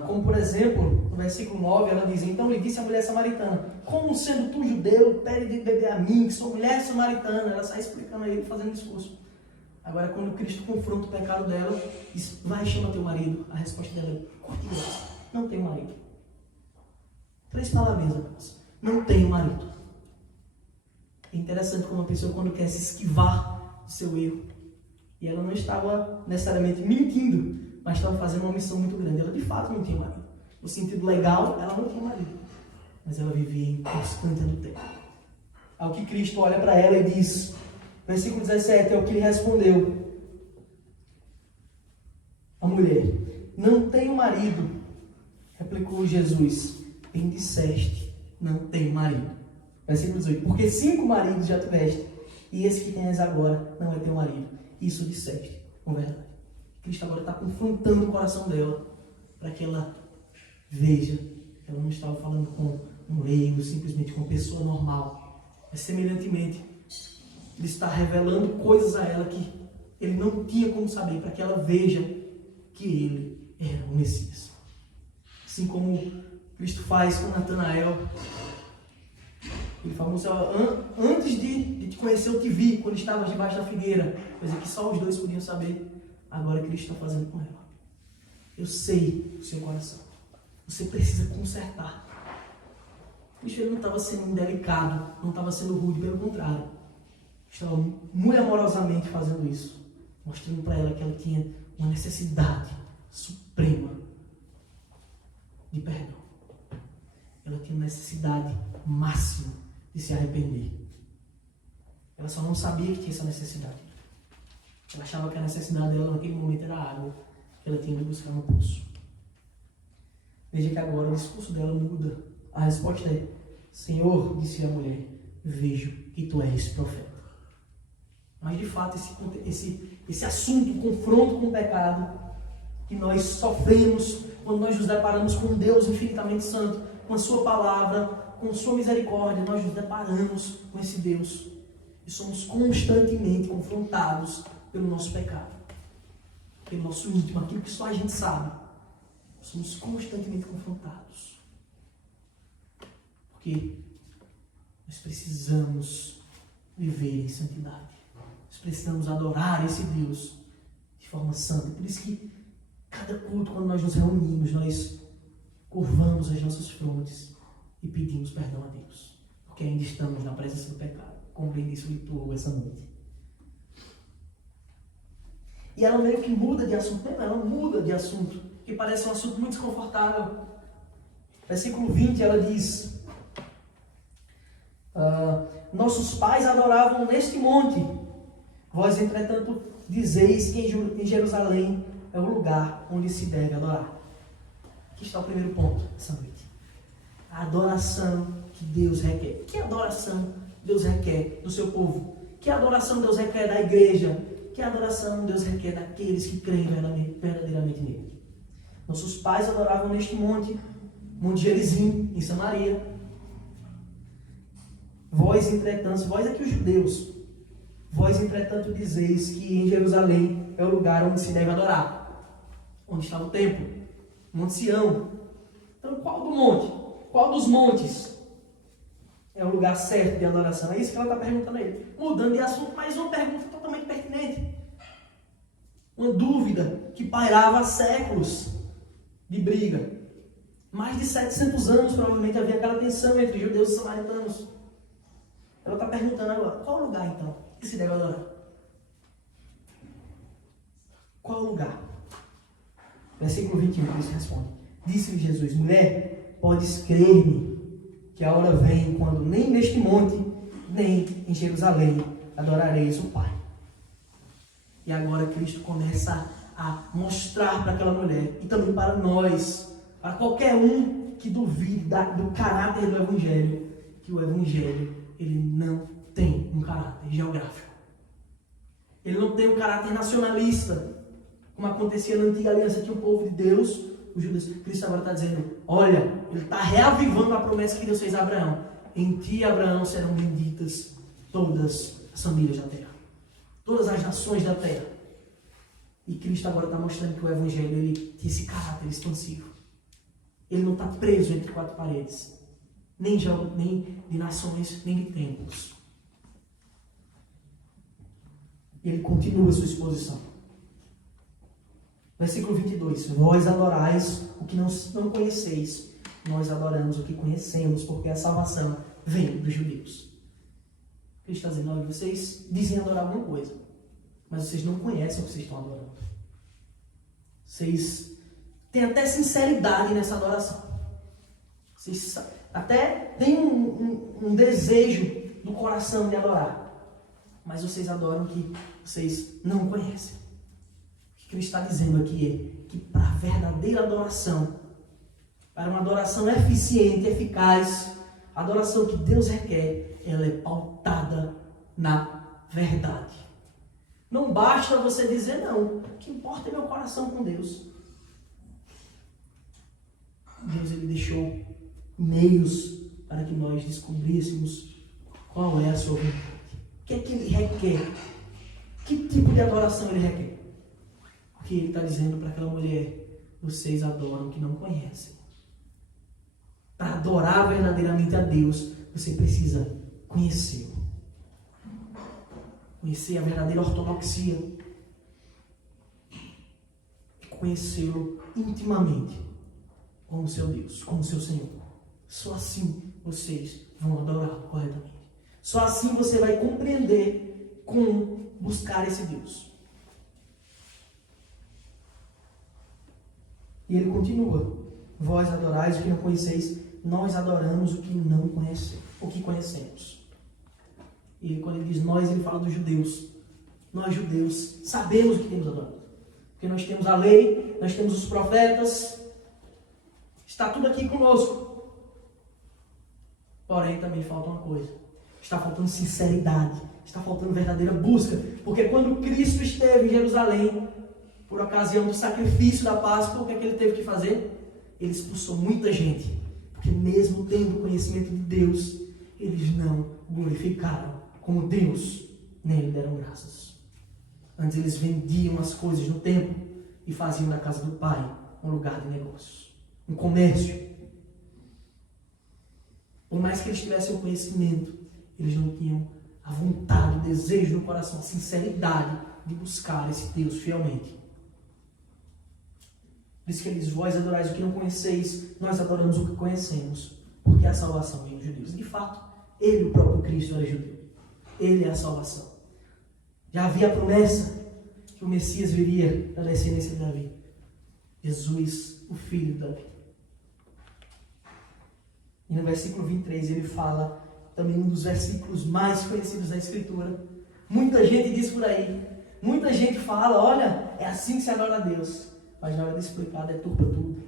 Como por exemplo, no versículo 9, ela diz, então lhe disse a mulher samaritana, como sendo tu judeu, pede de beber a mim, que sou mulher samaritana. Ela sai explicando a ele, fazendo discurso. Agora, quando Cristo confronta o pecado dela, diz, vai, chama teu marido. A resposta dela é, curta e grossa, não tenho marido. 3 palavrinhas apenas, não tenho marido. É interessante como uma pessoa, quando quer se esquivar do seu erro, e ela não estava necessariamente mentindo, mas estava fazendo uma missão muito grande. Ela de fato não tinha marido. No sentido legal, ela não tinha marido. Mas ela vivia em constante adultério. Ao que Cristo olha para ela e diz, versículo 17, é o que lhe respondeu a mulher, não tenho marido. Replicou Jesus, bem disseste, não tenho marido. Versículo 18, porque 5 maridos já tiveste, e esse que tens agora não é teu marido. Isso disseste, com verdade. Cristo agora está confrontando o coração dela, para que ela veja que ela não estava falando com um leigo, simplesmente com uma pessoa normal. Mas semelhantemente, ele está revelando coisas a ela que ele não tinha como saber, para que ela veja que ele era o Messias. Assim como Cristo faz com Natanael. Ele falou, antes de te conhecer eu te vi, quando estavas debaixo da figueira. Coisa que só os 2 podiam saber. Agora Cristo está fazendo com ela. Eu sei o seu coração. Você precisa consertar. Cristo ele não estava sendo indelicado, não estava sendo rude, pelo contrário. Estava muito amorosamente fazendo isso. Mostrando para ela que ela tinha uma necessidade suprema de perdão. Ela tinha uma necessidade máxima de se arrepender. Ela só não sabia que tinha essa necessidade. Ela achava que a necessidade dela naquele momento era a água que ela tinha de buscar no poço. Veja que agora o discurso dela muda. A resposta é, Senhor, disse a mulher, vejo que tu és profeta. Mas de fato esse assunto, o confronto com o pecado, que nós sofremos quando nós nos deparamos com um Deus infinitamente santo, com a sua palavra, com a sua misericórdia, nós nos deparamos com esse Deus. E somos constantemente confrontados pelo nosso pecado, pelo nosso íntimo, aquilo que só a gente sabe. Somos constantemente confrontados. Porque nós precisamos viver em santidade. Nós precisamos adorar esse Deus de forma santa. Por isso que cada culto, quando nós nos reunimos, nós curvamos as nossas frontes e pedimos perdão a Deus. Porque ainda estamos na presença do pecado, como bem disse o liturgo essa noite. E ela meio que muda de assunto. Ela muda de assunto, que parece um assunto muito desconfortável. Versículo 20, ela diz: nossos pais adoravam neste monte. Vós, entretanto, dizeis que em Jerusalém é o lugar onde se deve adorar. Aqui está o primeiro ponto dessa noite. A adoração que Deus requer. Que adoração Deus requer do seu povo? Que adoração Deus requer da igreja? Que adoração Deus requer daqueles que creem verdadeiramente nele? Nossos pais adoravam neste monte, Monte Gerizim, em Samaria. Vós, entretanto, vós aqui os judeus, vós, entretanto, dizeis que em Jerusalém é o lugar onde se deve adorar. Onde está o templo? Monte Sião. Então, qual do monte? Qual dos montes é o lugar certo de adoração? É isso que ela está perguntando a ele. Mudando de assunto, mas uma pergunta totalmente pertinente. Uma dúvida que pairava há séculos de briga. Mais de 700 anos, provavelmente, havia aquela tensão entre judeus e samaritanos. Ela está perguntando agora, qual o lugar, então, que se deve adorar? Qual o lugar? Versículo 21, Cristo responde: disse-lhe Jesus: mulher, podes crer-me que a hora vem quando nem neste monte, nem em Jerusalém adorareis o Pai. E agora Cristo começa a mostrar para aquela mulher, e também para nós, para qualquer um que duvide do caráter do Evangelho, que o Evangelho, ele não tem um caráter geográfico. Ele não tem um caráter nacionalista, como acontecia na antiga aliança, que o povo de Deus, os judeus. Cristo agora está dizendo, olha, ele está reavivando a promessa que Deus fez a Abraão. Em ti, Abraão, serão benditas todas as famílias da terra. Todas as nações da terra. E Cristo agora está mostrando que o Evangelho, ele tem esse caráter expansivo. Ele não está preso entre quatro paredes. Nem de nações, nem de templos. E ele continua a sua exposição. Versículo 22. Vós adorais o que não conheceis. Nós adoramos o que conhecemos, porque a salvação vem dos judeus. Cristo está dizendo, olha, vocês dizem adorar alguma coisa, mas vocês não conhecem o que vocês estão adorando. Vocês têm até sinceridade nessa adoração. Vocês até têm um desejo do coração de adorar, mas vocês adoram o que vocês não conhecem. O que Cristo está dizendo aqui é que para a verdadeira adoração, para uma adoração eficiente, eficaz, a adoração que Deus requer, ela é pautada na verdade. Não basta você dizer não. O que importa é meu coração com Deus. Deus, ele deixou meios para que nós descobríssemos qual é a sua vontade. O que é que ele requer? Que tipo de adoração ele requer? Porque ele está dizendo para aquela mulher, vocês adoram o que não conhecem. Para adorar verdadeiramente a Deus, você precisa conhecê-lo. Conhecer a verdadeira ortodoxia. Conhecê-lo intimamente como seu Deus, como seu Senhor. Só assim vocês vão adorá-lo corretamente. Só assim você vai compreender como buscar esse Deus. E ele continua. Vós adorais o que não conheceis, nós adoramos o que não conhecemos, o que conhecemos. E quando ele diz nós, ele fala dos judeus. Nós judeus sabemos o que temos adorado. Porque nós temos a lei, nós temos os profetas, está tudo aqui conosco. Porém, também falta uma coisa. Está faltando sinceridade, está faltando verdadeira busca. Porque quando Cristo esteve em Jerusalém, por ocasião do sacrifício da Páscoa, o que é que ele teve que fazer? Ele expulsou muita gente. Porque mesmo tendo conhecimento de Deus, eles não glorificaram como Deus, nem lhe deram graças. Antes eles vendiam as coisas no templo e faziam da casa do Pai um lugar de negócios, um comércio. Por mais que eles tivessem o conhecimento, eles não tinham a vontade, o desejo no coração, a sinceridade de buscar esse Deus fielmente. Por isso que ele diz: vós adorais o que não conheceis, nós adoramos o que conhecemos, porque a salvação vem dos judeus. E de fato, ele, o próprio Cristo, era judeu. Ele é a salvação. Já havia a promessa que o Messias viria da descendência de Davi. Jesus, o filho de Davi. E no versículo 23 ele fala também um dos versículos mais conhecidos da Escritura. Muita gente diz por aí, muita gente fala: olha, é assim que se adora a Deus. Mas na hora de explicar, deturpa tudo.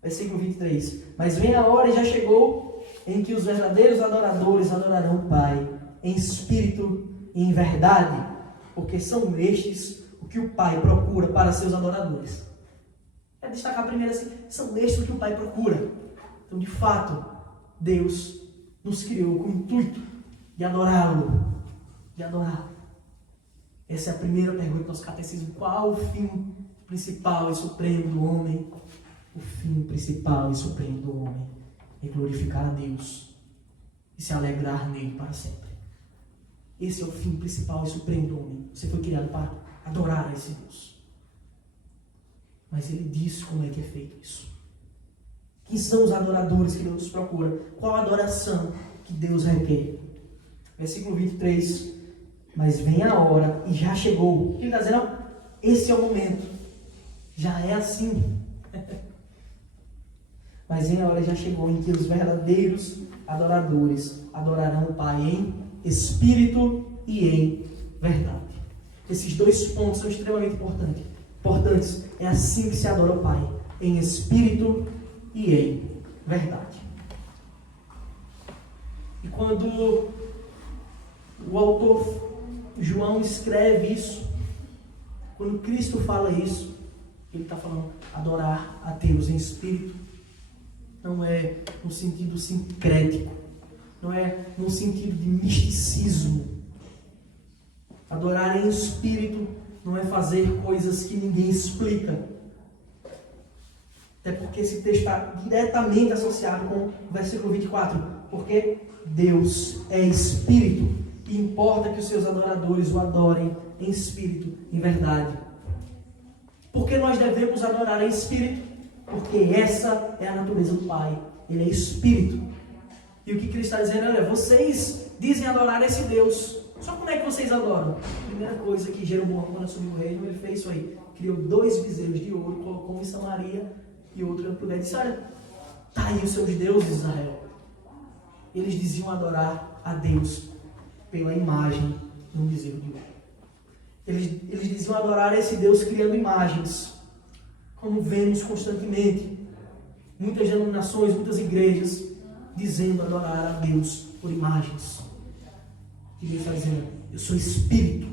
Versículo 23. Mas vem a hora, e já chegou, em que os verdadeiros adoradores adorarão o Pai em espírito e em verdade, porque são estes o que o Pai procura para seus adoradores. É destacar primeiro assim: são estes o que o Pai procura. Então, de fato, Deus nos criou com o intuito de adorá-lo. De adorá-lo. Essa é a primeira pergunta do nosso catecismo. Qual o fim principal e supremo do homem? O fim principal e supremo do homem é glorificar a Deus e se alegrar nele para sempre. Esse é o fim principal e supremo do homem. Você foi criado para adorar a esse Deus. Mas ele diz como é que é feito isso. Quem são os adoradores que Deus procura? Qual a adoração que Deus requer? Versículo 23. Mas vem a hora, e já chegou. Ele está dizendo: esse é o momento. Já é assim. Mas vem a hora, já chegou, em que os verdadeiros adoradores adorarão o Pai em espírito e em verdade. Esses dois pontos são extremamente importantes. É assim que se adora o Pai, em espírito e em verdade. E quando o autor João escreve isso, quando Cristo fala isso, ele está falando adorar a Deus em espírito. Não é no sentido sincrético, não é no sentido de misticismo. Adorar em espírito não é fazer coisas que ninguém explica. Até porque esse texto está diretamente associado com o versículo 24. Porque Deus é espírito e importa que os seus adoradores o adorem em espírito, em verdade. Por que nós devemos adorar em espírito? Porque essa é a natureza do Pai. Ele é espírito. E o que Cristo está dizendo? Olha, vocês dizem adorar esse Deus. Só como é que vocês adoram? A primeira coisa que Jeroboão, quando assumiu o reino, ele fez isso aí. Criou 2 bezerros de ouro, colocou um em Samaria e outro em Judá. Disse: olha, está aí os seus deuses, Israel. Eles diziam adorar a Deus pela imagem de um bezerro de ouro. Eles diziam adorar esse Deus criando imagens, como vemos constantemente. Muitas denominações, muitas igrejas dizendo adorar a Deus por imagens. E Deus está dizendo: eu sou espírito.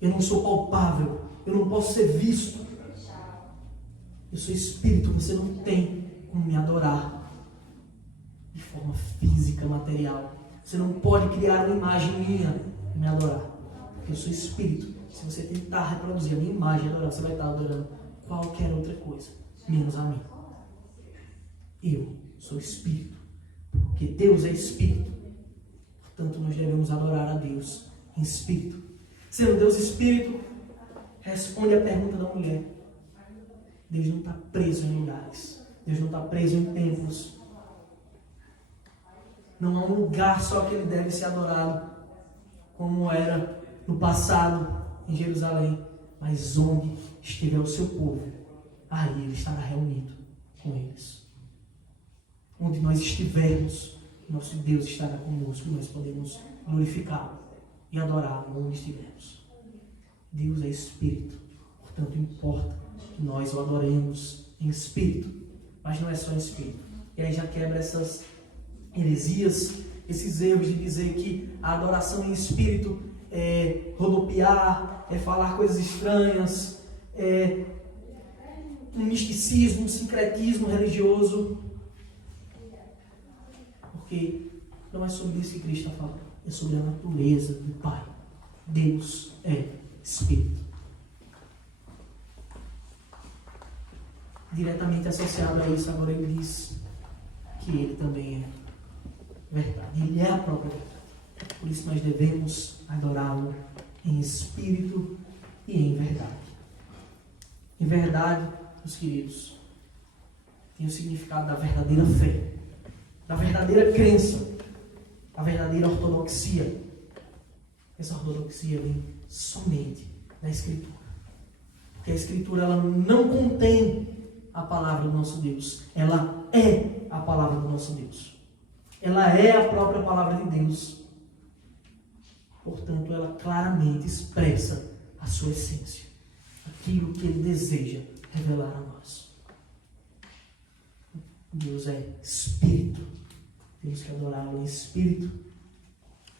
Eu não sou palpável. Eu não posso ser visto. Eu sou espírito. Você não tem como me adorar de forma física, material. Você não pode criar uma imagem minha e me adorar. Eu sou espírito. Se você tentar reproduzir a minha imagem e adorar, você vai estar adorando qualquer outra coisa, menos a mim. Eu sou espírito. Porque Deus é espírito. Portanto, nós devemos adorar a Deus em espírito. Sendo Deus espírito, responde a pergunta da mulher. Deus não está preso em lugares. Deus não está preso em templos. Não há um lugar só que ele deve ser adorado, como era no passado em Jerusalém. Mas onde estiver o seu povo, aí ele estará reunido com eles. Onde nós estivermos, nosso Deus estará conosco e nós podemos glorificá-lo e adorá-lo onde estivermos. Deus é espírito, portanto importa que nós o adoremos em espírito, mas não é só em espírito. E aí já quebra essas heresias, esses erros de dizer que a adoração em espírito é rodopiar, é falar coisas estranhas, é um misticismo, um sincretismo religioso. Porque não é sobre isso que Cristo está falando. é sobre a natureza do Pai. Deus é Espírito. Diretamente associado a isso, agora ele diz que ele também é verdade. Ele é a própria verdade. Por isso nós devemos adorá-lo em espírito e em verdade. Em verdade, meus queridos, tem o significado da verdadeira fé, da verdadeira crença, da verdadeira ortodoxia. Essa ortodoxia vem somente da Escritura. Porque a Escritura ela não contém a palavra do nosso Deus. Ela é a palavra do nosso Deus. Ela é a própria palavra de Deus. Portanto, ela claramente expressa a sua essência. Aquilo que Ele deseja revelar a nós. Deus é Espírito. Temos que adorá-lo em Espírito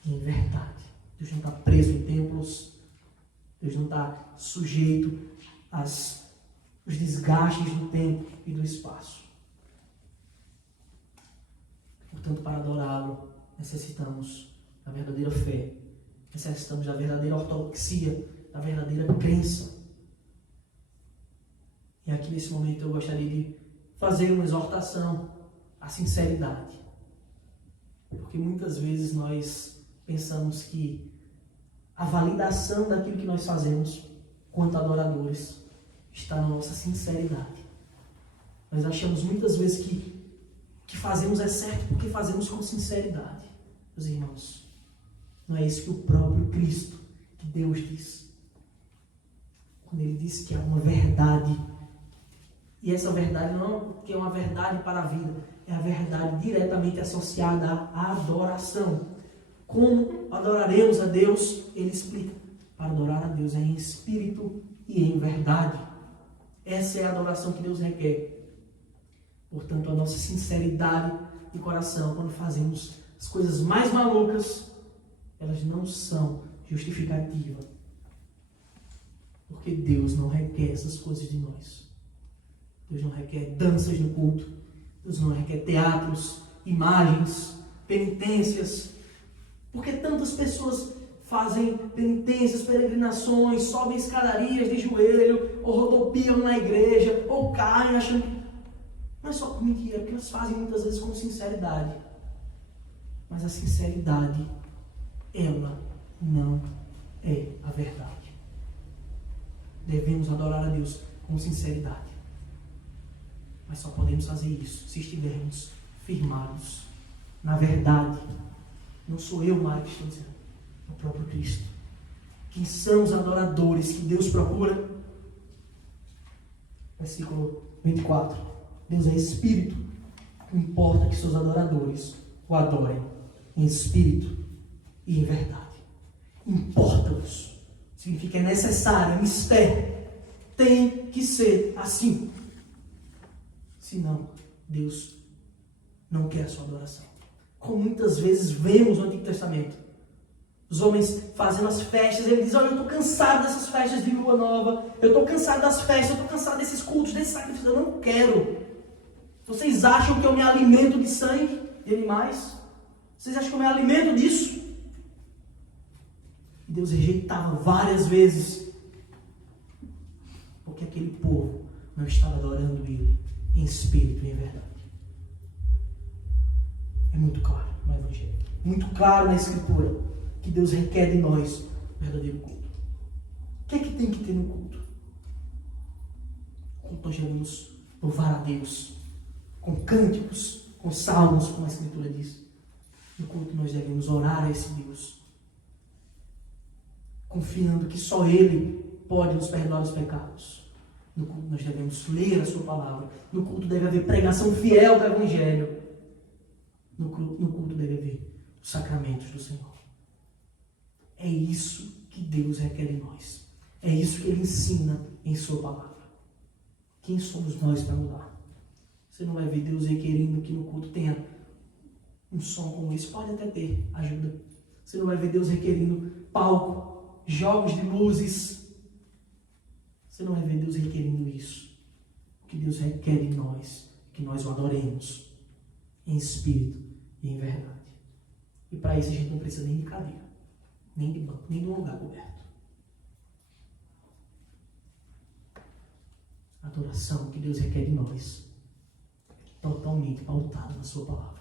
e em verdade. Deus não está preso em templos. Deus não está sujeito aos desgastes do tempo e do espaço. Portanto, para adorá-lo, necessitamos da verdadeira fé. Necessitamos da verdadeira ortodoxia, da verdadeira crença. E aqui nesse momento eu gostaria de fazer uma exortação à sinceridade. Porque muitas vezes nós pensamos que a validação daquilo que nós fazemos quanto adoradores está na nossa sinceridade. Nós achamos muitas vezes que fazemos é certo porque fazemos com sinceridade. Meus irmãos, não é isso que o próprio Cristo, que Deus diz. Quando Ele diz que há uma verdade, e essa verdade não que é uma verdade para a vida, é a verdade diretamente associada à adoração. Como adoraremos a Deus? Ele explica. Para adorar a Deus é em espírito e em verdade. Essa é a adoração que Deus requer. Portanto, a nossa sinceridade de coração, quando fazemos as coisas mais malucas, elas não são justificativas. Porque Deus não requer essas coisas de nós. Deus não requer danças no culto. Deus não requer teatros, imagens, penitências. Porque tantas pessoas fazem penitências, peregrinações, sobem escadarias de joelho, ou rodopiam na igreja, ou caem achando que... Não é só por mentira, porque elas fazem muitas vezes com sinceridade. Mas a sinceridade, ela não é a verdade. Devemos adorar a Deus com sinceridade. Mas só podemos fazer isso se estivermos firmados na verdade. Não sou eu, Mário, que estou dizendo. É o próprio Cristo. Quem são os adoradores que Deus procura? Versículo 24. Deus é Espírito. Não importa que seus adoradores o adorem em Espírito e em verdade. Importa-nos. Significa é necessário, é mistério. Tem que ser assim. Senão, Deus não quer a sua adoração. Como muitas vezes vemos no Antigo Testamento. Os homens fazendo as festas, ele diz, olha, eu estou cansado dessas festas de lua nova, eu estou cansado das festas, eu estou cansado desses cultos, desses sacrifícios, eu não quero. Vocês acham que eu me alimento de sangue de animais? Vocês acham que eu me alimento disso? E Deus rejeitava várias vezes, porque aquele povo não estava adorando Ele em espírito e em verdade. É muito claro no Evangelho, muito claro na Escritura, que Deus requer de nós verdadeiro culto. O que é que tem que ter no culto? O culto nós devemos louvar a Deus com cânticos, com salmos, como a Escritura diz. No culto nós devemos orar a esse Deus, confiando que só Ele pode nos perdoar os pecados. No culto nós devemos ler a sua palavra. No culto deve haver pregação fiel do Evangelho. No culto deve haver os sacramentos do Senhor. É isso que Deus requer de nós. É isso que Ele ensina em sua palavra. Quem somos nós para mudar? Você não vai ver Deus requerindo que no culto tenha um som como esse. Pode até ter, ajuda. Você não vai ver Deus requerindo palco, jogos de luzes. Você não vai ver Deus requerindo isso. O que Deus requer de nós, que nós o adoremos em espírito e em verdade. E E para isso a gente não precisa nem de cadeira, nem de banco, nem de um lugar coberto. A adoração que Deus requer de nós é totalmente pautada na sua palavra.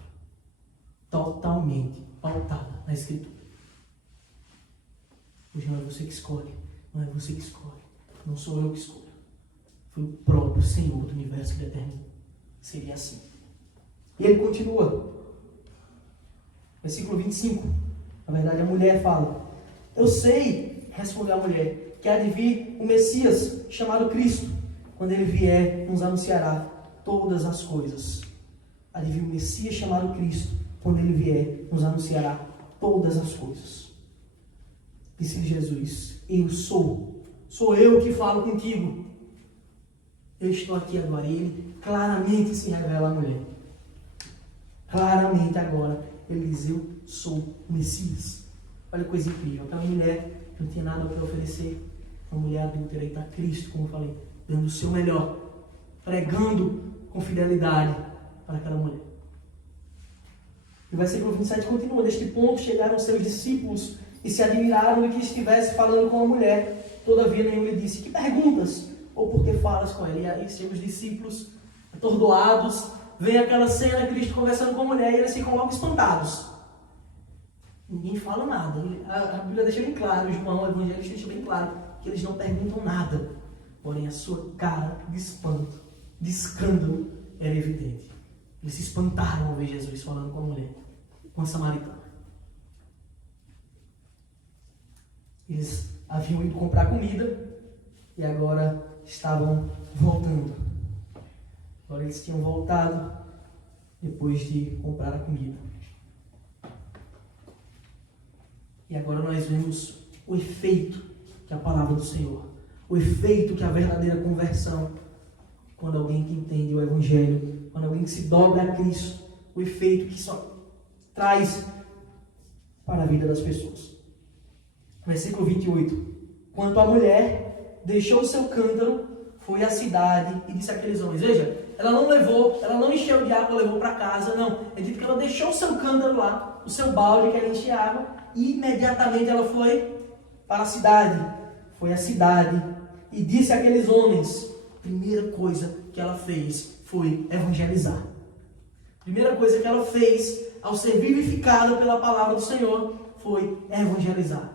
Totalmente pautada na Escritura. Hoje não é você que escolhe, não é você que escolhe, não sou eu que escolho. Foi o próprio Senhor do universo que determinou. Seria assim. E ele continua. Versículo 25. Na verdade, a mulher fala: eu sei, respondeu a mulher, que há de vir o Messias, chamado Cristo. Quando ele vier, nos anunciará todas as coisas. Há de vir o Messias, chamado Cristo. Quando ele vier, nos anunciará todas as coisas. Disse-lhe Jesus: eu sou eu que falo contigo. Eu estou aqui agora. E ele claramente se revela à mulher. Claramente agora ele diz: eu sou o Messias. Olha que coisa incrível. Aquela mulher não tinha nada para oferecer. Uma mulher adúltera, e está Cristo, como eu falei, dando o seu melhor, pregando com fidelidade para aquela mulher. E o versículo 27 continua: neste ponto chegaram seus discípulos e se admiraram de que estivesse falando com a mulher. Todavia nenhum lhe disse: que perguntas? Ou por que falas com ela? E aí seus discípulos, atordoados, vem aquela cena, Cristo conversando com a mulher, e eles ficam logo espantados. Ninguém fala nada. A Bíblia deixa bem claro, João, o evangelista, deixa bem claro que eles não perguntam nada. Porém, a sua cara de espanto, de escândalo, era evidente. Eles se espantaram ao ver Jesus falando com a mulher, com a samaritana. Eles haviam ido comprar comida e agora estavam voltando. Agora eles tinham voltado depois de comprar a comida. E agora nós vemos o efeito que a palavra do Senhor, o efeito que a verdadeira conversão, quando alguém que entende o Evangelho, quando alguém que se dobra a Cristo, o efeito que só traz para a vida das pessoas. Versículo 28. Quanto a mulher deixou o seu cântaro, foi à cidade e disse àqueles homens. Veja, ela não encheu de água, levou para casa, não. É dito que ela deixou o seu cântaro lá, o seu balde que ela enchia água, e imediatamente ela foi para a cidade. Foi à cidade e disse àqueles homens. Primeira coisa que ela fez foi evangelizar. Primeira coisa que ela fez ao ser vivificada pela palavra do Senhor foi evangelizar.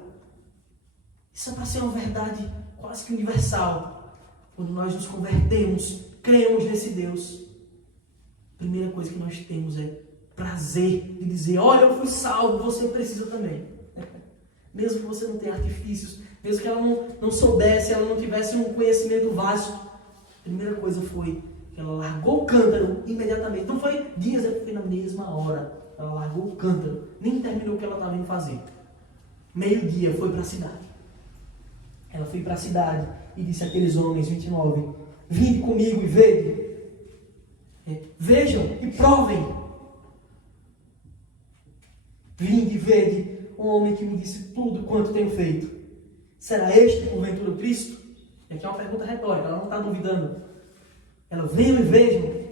Isso é para ser uma verdade quase que universal. Quando nós nos convertemos, cremos nesse Deus, a primeira coisa que nós temos é prazer de dizer: olha, eu fui salvo, você precisa também. Mesmo que você não tenha artifícios, mesmo que ela não soubesse, ela não tivesse um conhecimento vasto, a primeira coisa foi que ela largou o cântaro imediatamente. Não foi dias, foi na mesma hora. Ela largou o cântaro, nem terminou o que ela estava indo fazer. Meio-dia foi para a cidade. Ela foi para a cidade e disse àqueles homens, 29, vinde comigo e vede. Vejam e provem. Vinde e vede um homem que me disse tudo quanto tenho feito. Será este, porventura, o Cristo? E aqui é uma pergunta retórica, ela não está duvidando. Ela: venham e vejam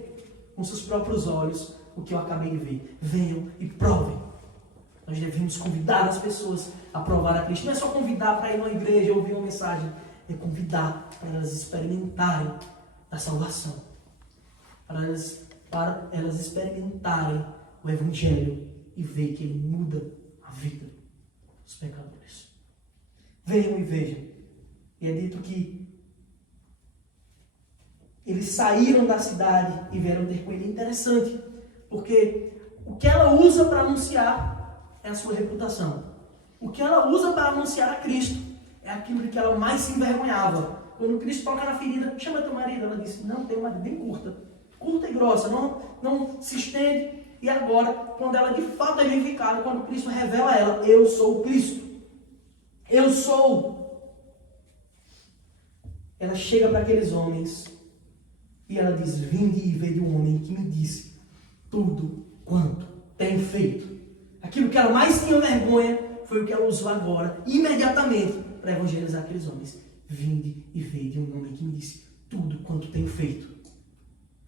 com seus próprios olhos o que eu acabei de ver. Venham e provem. Nós devemos convidar as pessoas a provar a Cristo. Não é só convidar para ir numa igreja ouvir uma mensagem. É convidar para elas experimentarem a salvação. Para elas experimentarem o Evangelho e ver que ele muda a vida dos pecadores. Venham e vejam. E é dito que eles saíram da cidade e vieram ter com ele. É interessante, porque o que ela usa para anunciar é a sua reputação. O que ela usa para anunciar a Cristo é aquilo de que ela mais se envergonhava. Quando Cristo toca na ferida: chama teu marido. Ela disse: não, tenho marido. Bem curta e grossa, não se estende. E agora, quando ela de fato é vivificada, quando Cristo revela a ela: eu sou o Cristo, eu sou. Ela chega para aqueles homens e ela diz: vinde e vede um homem que me disse tudo quanto tenho feito. Aquilo que ela mais tinha vergonha foi o que ela usou agora, imediatamente, para evangelizar aqueles homens. Vinde e vede um homem que me disse tudo quanto tenho feito.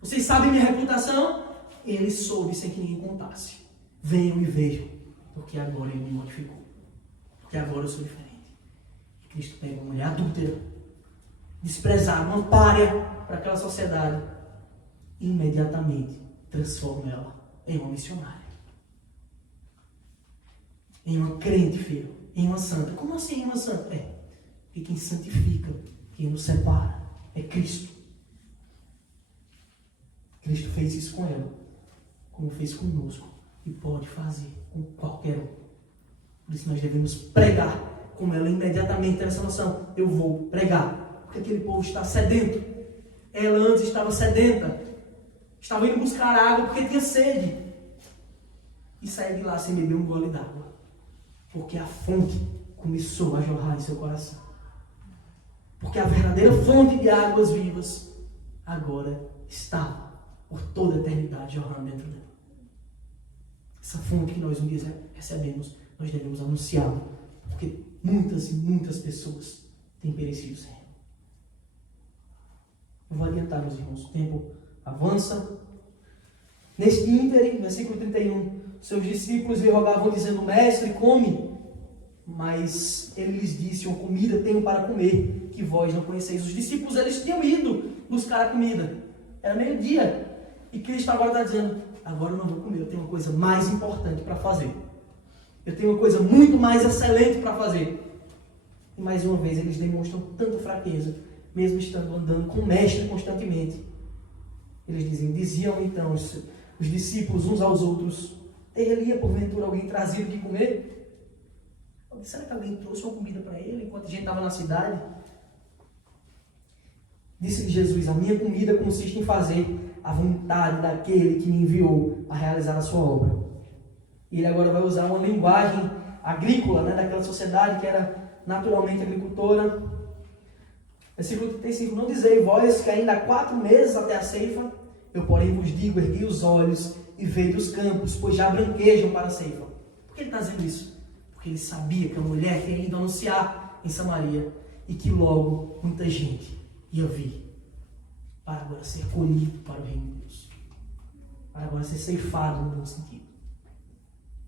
Vocês sabem minha reputação? Ele soube sem que ninguém contasse. Venham e vejam. porque agora ele me modificou. Porque agora eu sou diferente. E Cristo pega uma mulher adúltera, desprezada, uma pária para aquela sociedade, e imediatamente transforma ela em uma missionária, em uma crente fiel, em uma santa. Como assim uma santa? Porque quem santifica, quem nos separa, é Cristo. Cristo fez isso com ela, como fez conosco, e pode fazer com qualquer um. Por isso nós devemos pregar como ela imediatamente tem essa noção. Eu vou pregar, porque aquele povo está sedento. Ela antes estava sedenta, estava indo buscar água porque tinha sede, e saiu de lá sem beber um gole d'água, porque a fonte começou a jorrar em seu coração. Porque a verdadeira fonte de águas vivas agora estava por toda a eternidade jorrando dentro dela. Essa fonte que nós um dia recebemos, nós devemos anunciá-la, porque muitas e muitas pessoas têm perecido sem ela. Eu vou adiantar, meus irmãos, o tempo avança. Neste ínterim, versículo 31, seus discípulos lhe rogavam dizendo: Mestre, come. Mas ele lhes disse: uma comida tenho para comer, que vós não conheceis. Os discípulos, eles tinham ido buscar a comida. Era meio-dia. E Cristo agora está dizendo: agora eu não vou comer, eu tenho uma coisa mais importante para fazer. Eu tenho uma coisa muito mais excelente para fazer. E mais uma vez eles demonstram tanta fraqueza, mesmo estando andando com o Mestre constantemente. Eles diziam então os discípulos uns aos outros: teria porventura alguém trazido de comer? Será que alguém trouxe uma comida para ele enquanto a gente estava na cidade? Disse-lhe Jesus: a minha comida consiste em fazer a vontade daquele que me enviou a realizar a sua obra. E ele agora vai usar uma linguagem agrícola, daquela sociedade que era naturalmente agricultora. Versículo 35: não dizei vós que ainda há 4 meses até a ceifa? Eu porém vos digo, erguei os olhos e veio dos campos, pois já branquejam para a ceifa. Por que ele está dizendo isso? Porque ele sabia que a mulher tinha ido anunciar em Samaria e que logo muita gente ia vir para agora ser colhido para o reino de Deus, para agora ser ceifado no bom sentido,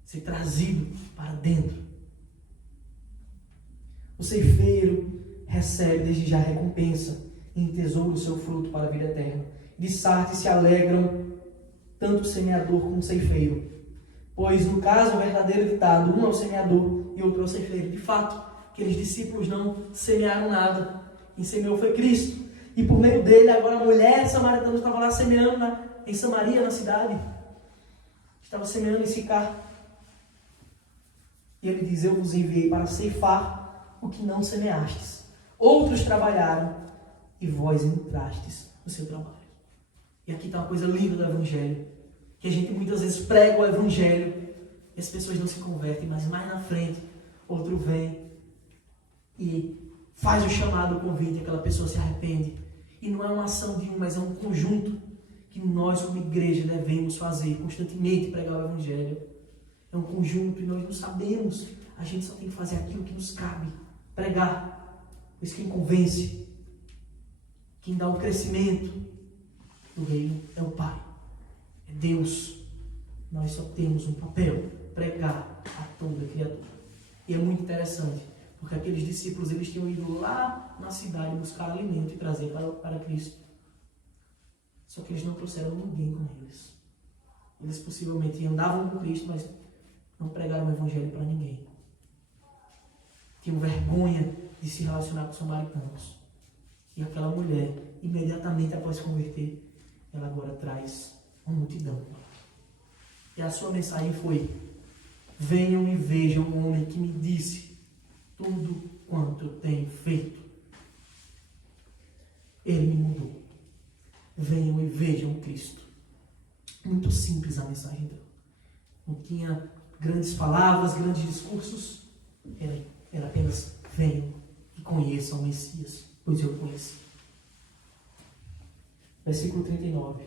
ser trazido para dentro. O ceifeiro recebe desde já recompensa e em tesouro o seu fruto para a vida eterna. De Sardes se alegram tanto o semeador como o ceifeiro, pois no caso o verdadeiro ditado, um é o semeador e outro é o ceifeiro. De fato, aqueles discípulos não semearam nada, quem semeou foi Cristo, e por meio dele agora a mulher samaritana estava lá semeando em Samaria, na cidade, estava semeando em Sicar, e ele diz: eu vos enviei para ceifar o que não semeastes. Outros trabalharam e vós entrastes no seu trabalho. E aqui está uma coisa linda do Evangelho, que a gente muitas vezes prega o Evangelho e as pessoas não se convertem, mas mais na frente outro vem e faz o chamado, o convite, aquela pessoa se arrepende. E não é uma ação de um, mas é um conjunto que nós como igreja devemos fazer, constantemente pregar o Evangelho. É um conjunto e nós não sabemos, a gente só tem que fazer aquilo que nos cabe, pregar. Pois quem convence, quem dá o crescimento do reino é o Pai, é Deus. Nós só temos um papel: pregar a toda criatura. E é muito interessante, porque aqueles discípulos, eles tinham ido lá na cidade buscar alimento e trazer para Cristo. Só que eles não trouxeram ninguém com eles. Eles possivelmente andavam com Cristo, mas não pregaram o Evangelho para ninguém. Tinham vergonha de se relacionar com os samaritanos. E aquela mulher, imediatamente após se converter, ela agora traz uma multidão. E a sua mensagem foi: venham e vejam um homem que me disse tudo quanto eu tenho feito. Ele me mudou. Venham e vejam o Cristo. Muito simples a mensagem dela. Não tinha grandes palavras, grandes discursos. Era apenas: venham e conheçam o Messias, pois eu conheci. Versículo 39.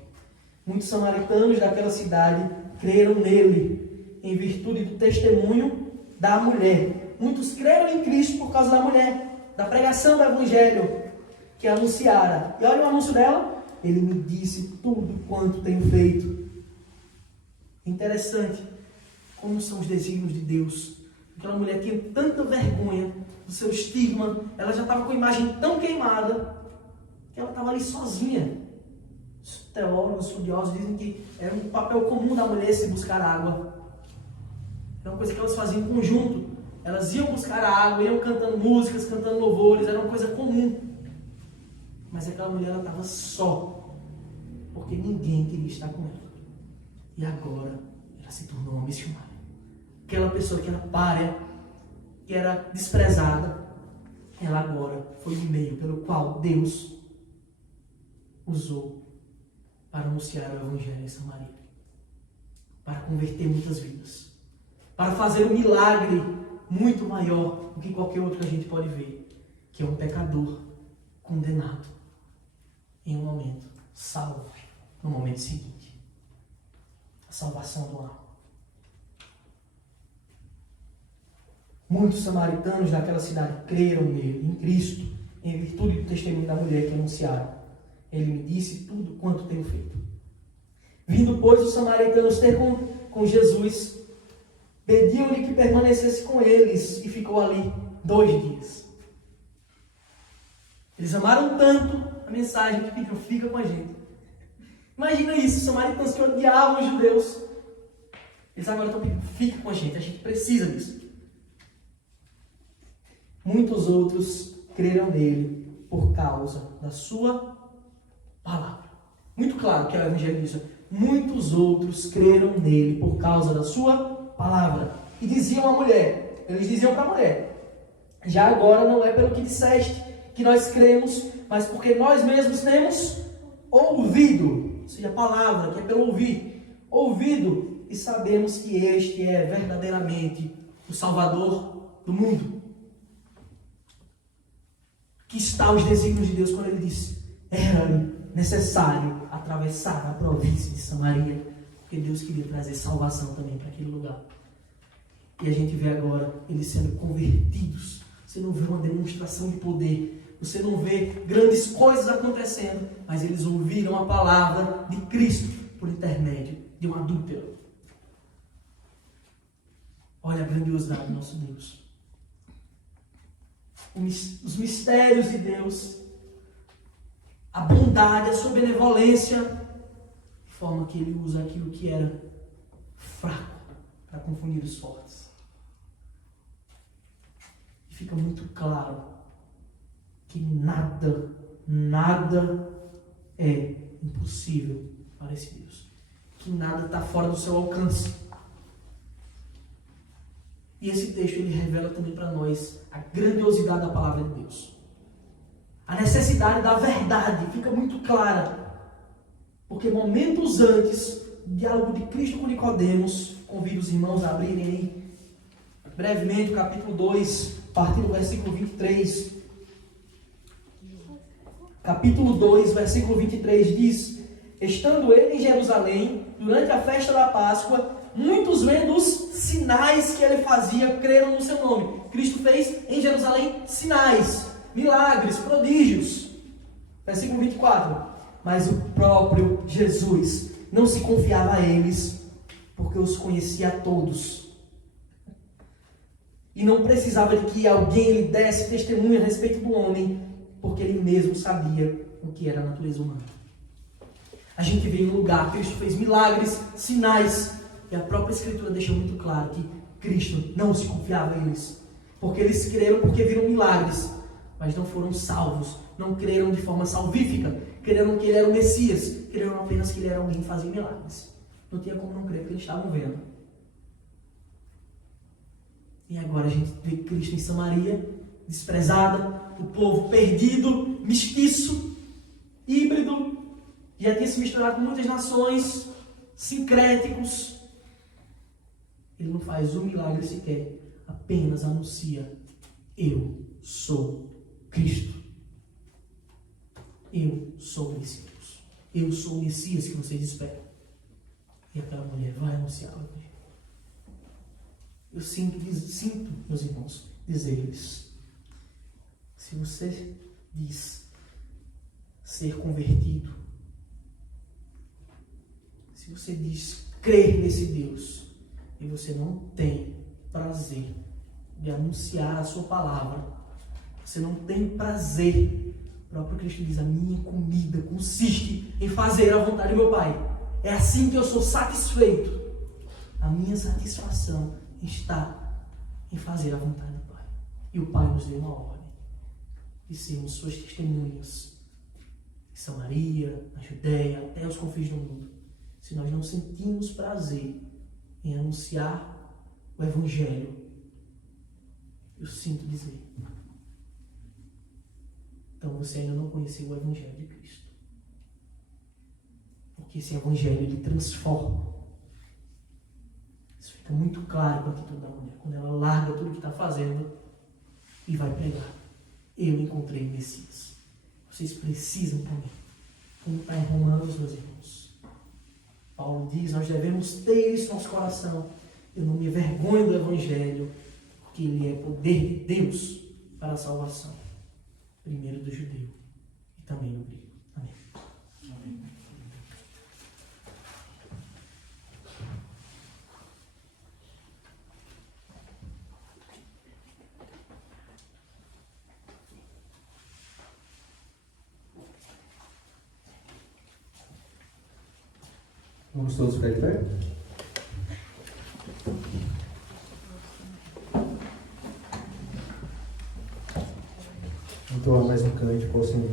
Muitos samaritanos daquela cidade creram nele, em virtude do testemunho da mulher. Muitos creram em Cristo por causa da mulher, da pregação do Evangelho que anunciara. E olha o anúncio dela: ele me disse tudo quanto tenho feito. Interessante como são os desígnios de Deus. Aquela mulher tinha tanta vergonha do seu estigma, ela já estava com a imagem tão queimada, que ela estava ali sozinha. Os teólogos, estudiosos dizem que era um papel comum da mulher se buscar água. Era uma coisa que elas faziam em conjunto. Elas iam buscar a água, iam cantando músicas, cantando louvores, era uma coisa comum. Mas aquela mulher, ela estava só, porque ninguém queria estar com ela. E agora, ela se tornou uma missionária. Aquela pessoa que era pária, que era desprezada, ela agora foi o meio pelo qual Deus usou para anunciar o Evangelho em Samaria, para converter muitas vidas, para fazer um milagre muito maior do que qualquer outro que a gente pode ver, que é um pecador condenado em um momento, salvo no momento seguinte. A salvação do alma. Muitos samaritanos daquela cidade creram nele, em Cristo, em virtude do testemunho da mulher que anunciaram. Ele me disse tudo quanto tenho feito. Vindo, pois, os samaritanos ter com Jesus, pediam-lhe que permanecesse com eles, e ficou ali 2 dias. Eles amaram tanto a mensagem que pediram, fica com a gente. Imagina isso, os samaritanos que odiavam os judeus, eles agora estão pedindo, fica com a gente precisa disso. Muitos outros creram nele por causa da sua palavra. Muito claro que é o Evangelho disso. Muitos outros creram nele por causa da sua palavra. E diziam à mulher, eles diziam para a mulher, já agora não é pelo que disseste que nós cremos, mas porque nós mesmos temos ouvido, ou seja, a palavra, que é pelo ouvir, ouvido, e sabemos que este é verdadeiramente o Salvador do mundo. Que está os desígnios de Deus quando ele disse, era necessário atravessar a província de Samaria, porque Deus queria trazer salvação também para aquele lugar. E a gente vê agora eles sendo convertidos. Você não vê uma demonstração de poder, você não vê grandes coisas acontecendo, mas eles ouviram a palavra de Cristo por intermédio de um adúltero. Olha a grandiosidade do nosso Deus. Os mistérios de Deus, a bondade, a sua benevolência, de forma que ele usa aquilo que era fraco para confundir os fortes. E fica muito claro que nada é impossível para esse Deus. Que nada está fora do seu alcance. E esse texto ele revela também para nós a grandiosidade da palavra de Deus. A necessidade da verdade fica muito clara. Porque momentos antes, o diálogo de Cristo com Nicodemos, convido os irmãos a abrirem aí brevemente o capítulo 2, a partir do versículo 23. Capítulo 2, versículo 23 diz, estando ele em Jerusalém, durante a festa da Páscoa, muitos vendo os sinais que ele fazia, creram no seu nome. Cristo fez em Jerusalém sinais, milagres, prodígios. Versículo 24. Mas o próprio Jesus não se confiava a eles, porque os conhecia a todos. E não precisava de que alguém lhe desse testemunho a respeito do homem, porque ele mesmo sabia o que era a natureza humana. A gente vê em um lugar, Cristo fez milagres, sinais, e a própria Escritura deixa muito claro que Cristo não se confiava a eles. Porque eles creram porque viram milagres, mas não foram salvos. Não creram de forma salvífica. Creram que ele era o Messias. Creram apenas que ele era alguém que fazia milagres. Não tinha como não crer, porque eles estavam vendo. E agora a gente vê Cristo em Samaria, desprezada, o povo perdido, mestiço, híbrido, já tinha se misturado com muitas nações, sincréticos. Ele não faz um milagre sequer, apenas anuncia, eu sou Cristo. Eu sou o Messias. Eu sou o Messias que vocês esperam. E aquela mulher vai anunciar o Evangelho. Eu sinto, meus irmãos, dizer-lhes, se você diz ser convertido, se você diz crer nesse Deus, e você não tem prazer de anunciar a sua palavra, você não tem prazer, o próprio Cristo diz, a minha comida consiste em fazer a vontade do meu Pai. É assim que eu sou satisfeito. A minha satisfação está em fazer a vontade do Pai. E o Pai nos deu uma ordem de sermos suas testemunhas em Samaria, na Judéia, até os confins do mundo. Se nós não sentimos prazer em anunciar o Evangelho, eu sinto dizer, então você ainda não conheceu o Evangelho de Cristo. Porque esse Evangelho, ele transforma. Isso fica muito claro com a atitude da mulher, quando ela larga tudo que está fazendo e vai pregar. Eu encontrei o Messias. Vocês precisam também. Como está em Romanos, meus irmãos. Paulo diz, nós devemos ter isso no nosso coração. Eu não me envergonho do Evangelho, porque ele é poder de Deus para a salvação. Primeiro do judeu e também do grego. Amém. Amém. Vamos todos ficar de pé? Entoar mais um cântico ao Senhor.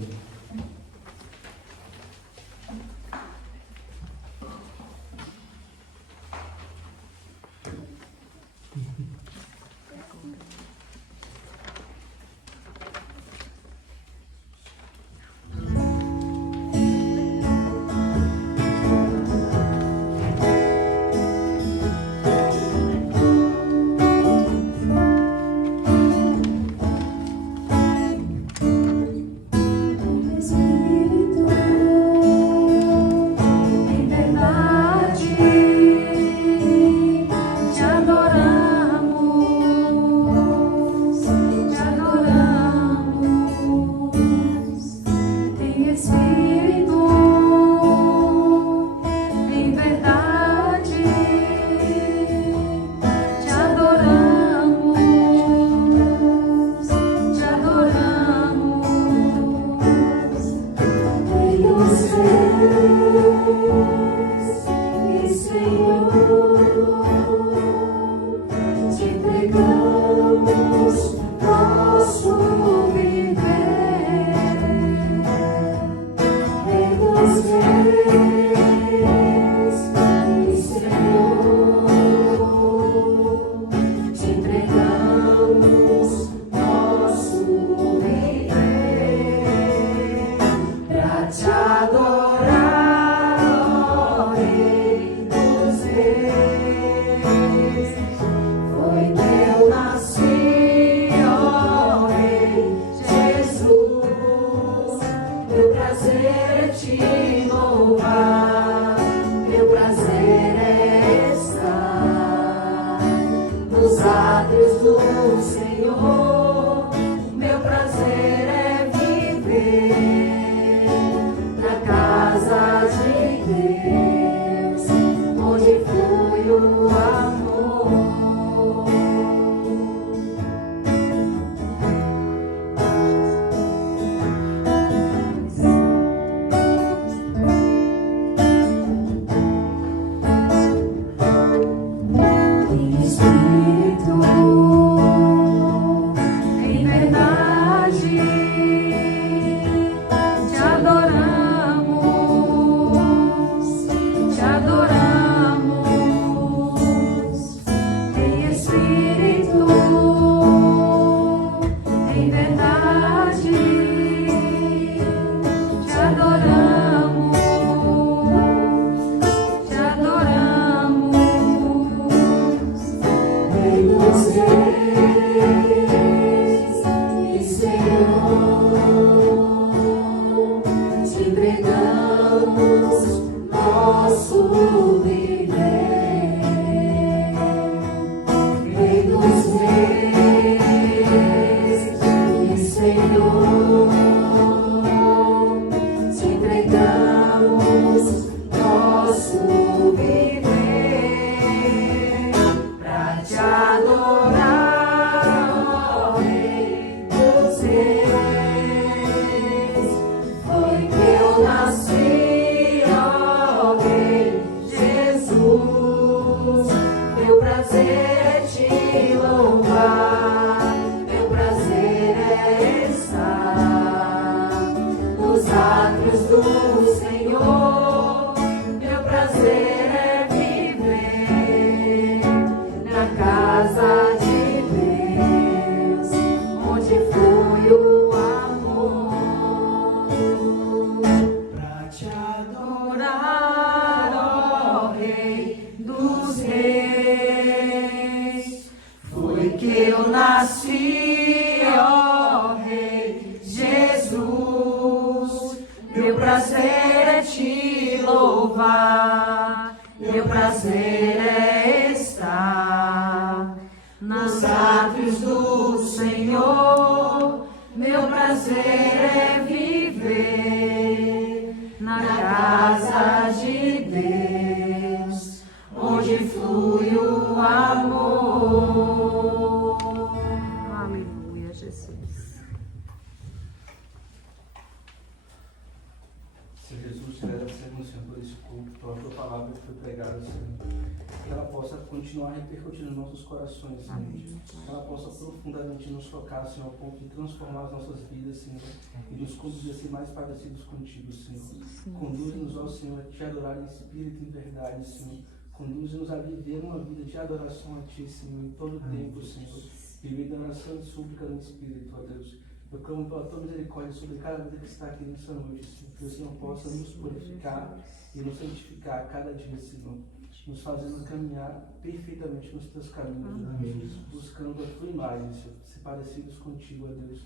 estar nos átrios do Senhor. Meu prazer é viver na casa de Deus, onde flui o amor. Pra te Adorar, ó Rei dos Reis, foi que eu nasci, ó Rei Jesus. Meu prazer é te louvar, meu prazer é estar nos átrios do Senhor. Meu prazer é viver na casa de Deus, onde flui o amor. Aleluia, Jesus. Senhor Jesus, te agradecemos, Senhor, por esse culto, pela tua palavra que foi pregada, Senhor. Que ela possa continuar repercutindo nos nossos corações, Senhor. Que ela possa profundamente nos tocar, Senhor, ao ponto de transformar as nossas vidas, Senhor, e nos conduzir a ser mais parecidos contigo, Senhor. Conduz-nos, ó Senhor, a te adorar em espírito e em verdade, Senhor. Conduz-nos a viver uma vida de adoração a Ti, Senhor, em todo o tempo, Senhor. Viver de oração e súplica no Espírito, ó Deus. Eu clamo pela Tua misericórdia sobre cada vida que está aqui nessa noite, Senhor. Que o Senhor possa nos purificar e nos santificar a cada dia, Senhor. Nos fazendo caminhar perfeitamente nos Teus caminhos, ó Deus. Buscando a Tua imagem, Senhor. Se parecidos contigo, ó Deus.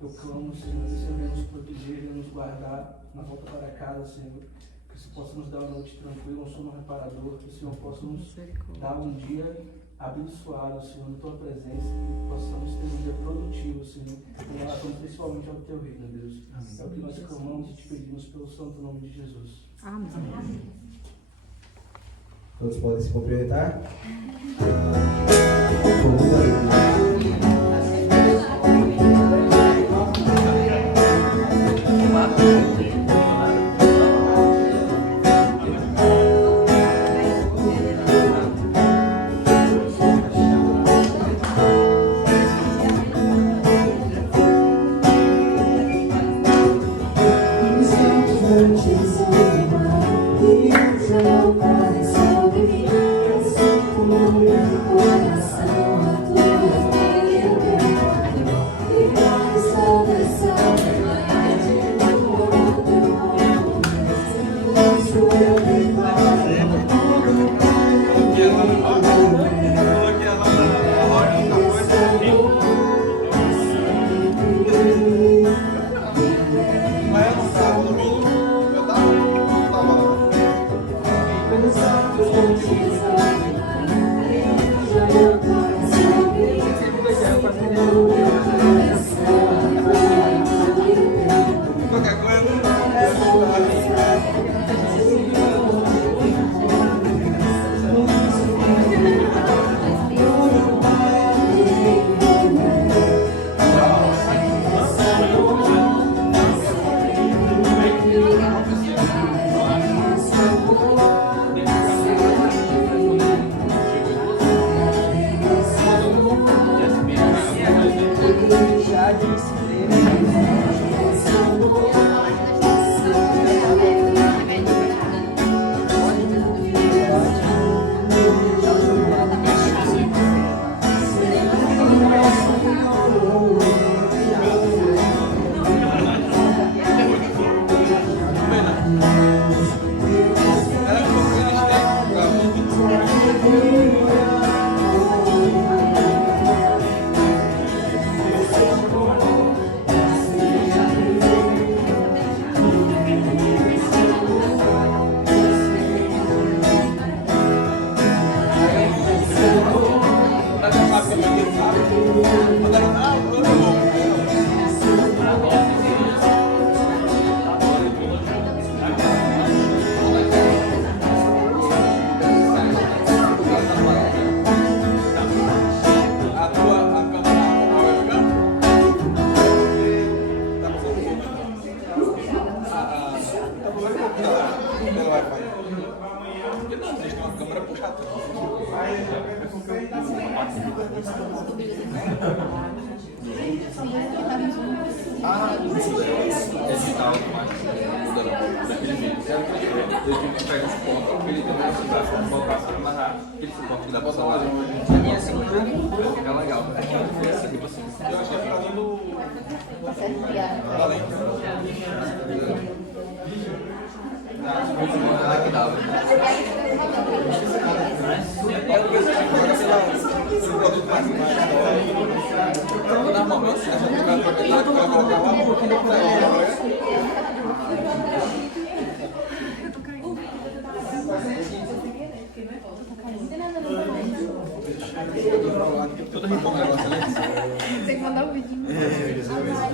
Eu clamo, Senhor, que o Senhor venha nos proteger, venha nos guardar na volta para casa, Senhor. Que o Senhor possa nos dar uma noite tranquila, um sono reparador. Que o Senhor possa nos dar um dia abençoado, Senhor, na Tua presença. Que possamos ter um dia produtivo, Senhor, em relação principalmente ao Teu reino, Deus. É o que nós clamamos e te pedimos pelo santo nome de Jesus. Amém. Todos podem se cumprimentar? Com muita alegria. Vai anunciar no domingo. Esse tal automático daquele vídeo. Ele tem que pegar esse ponto, ele também vai voltar para amarrar aquele suporte que dá pra falar. E assim, vai ficar legal. Foi assim, tipo assim. Eu achei que tá dando. Valeu. Que dava. Normalmente, a gente vai colocar uma boca. Tudo rico, negócio, né? Tem que mandar um vídeo.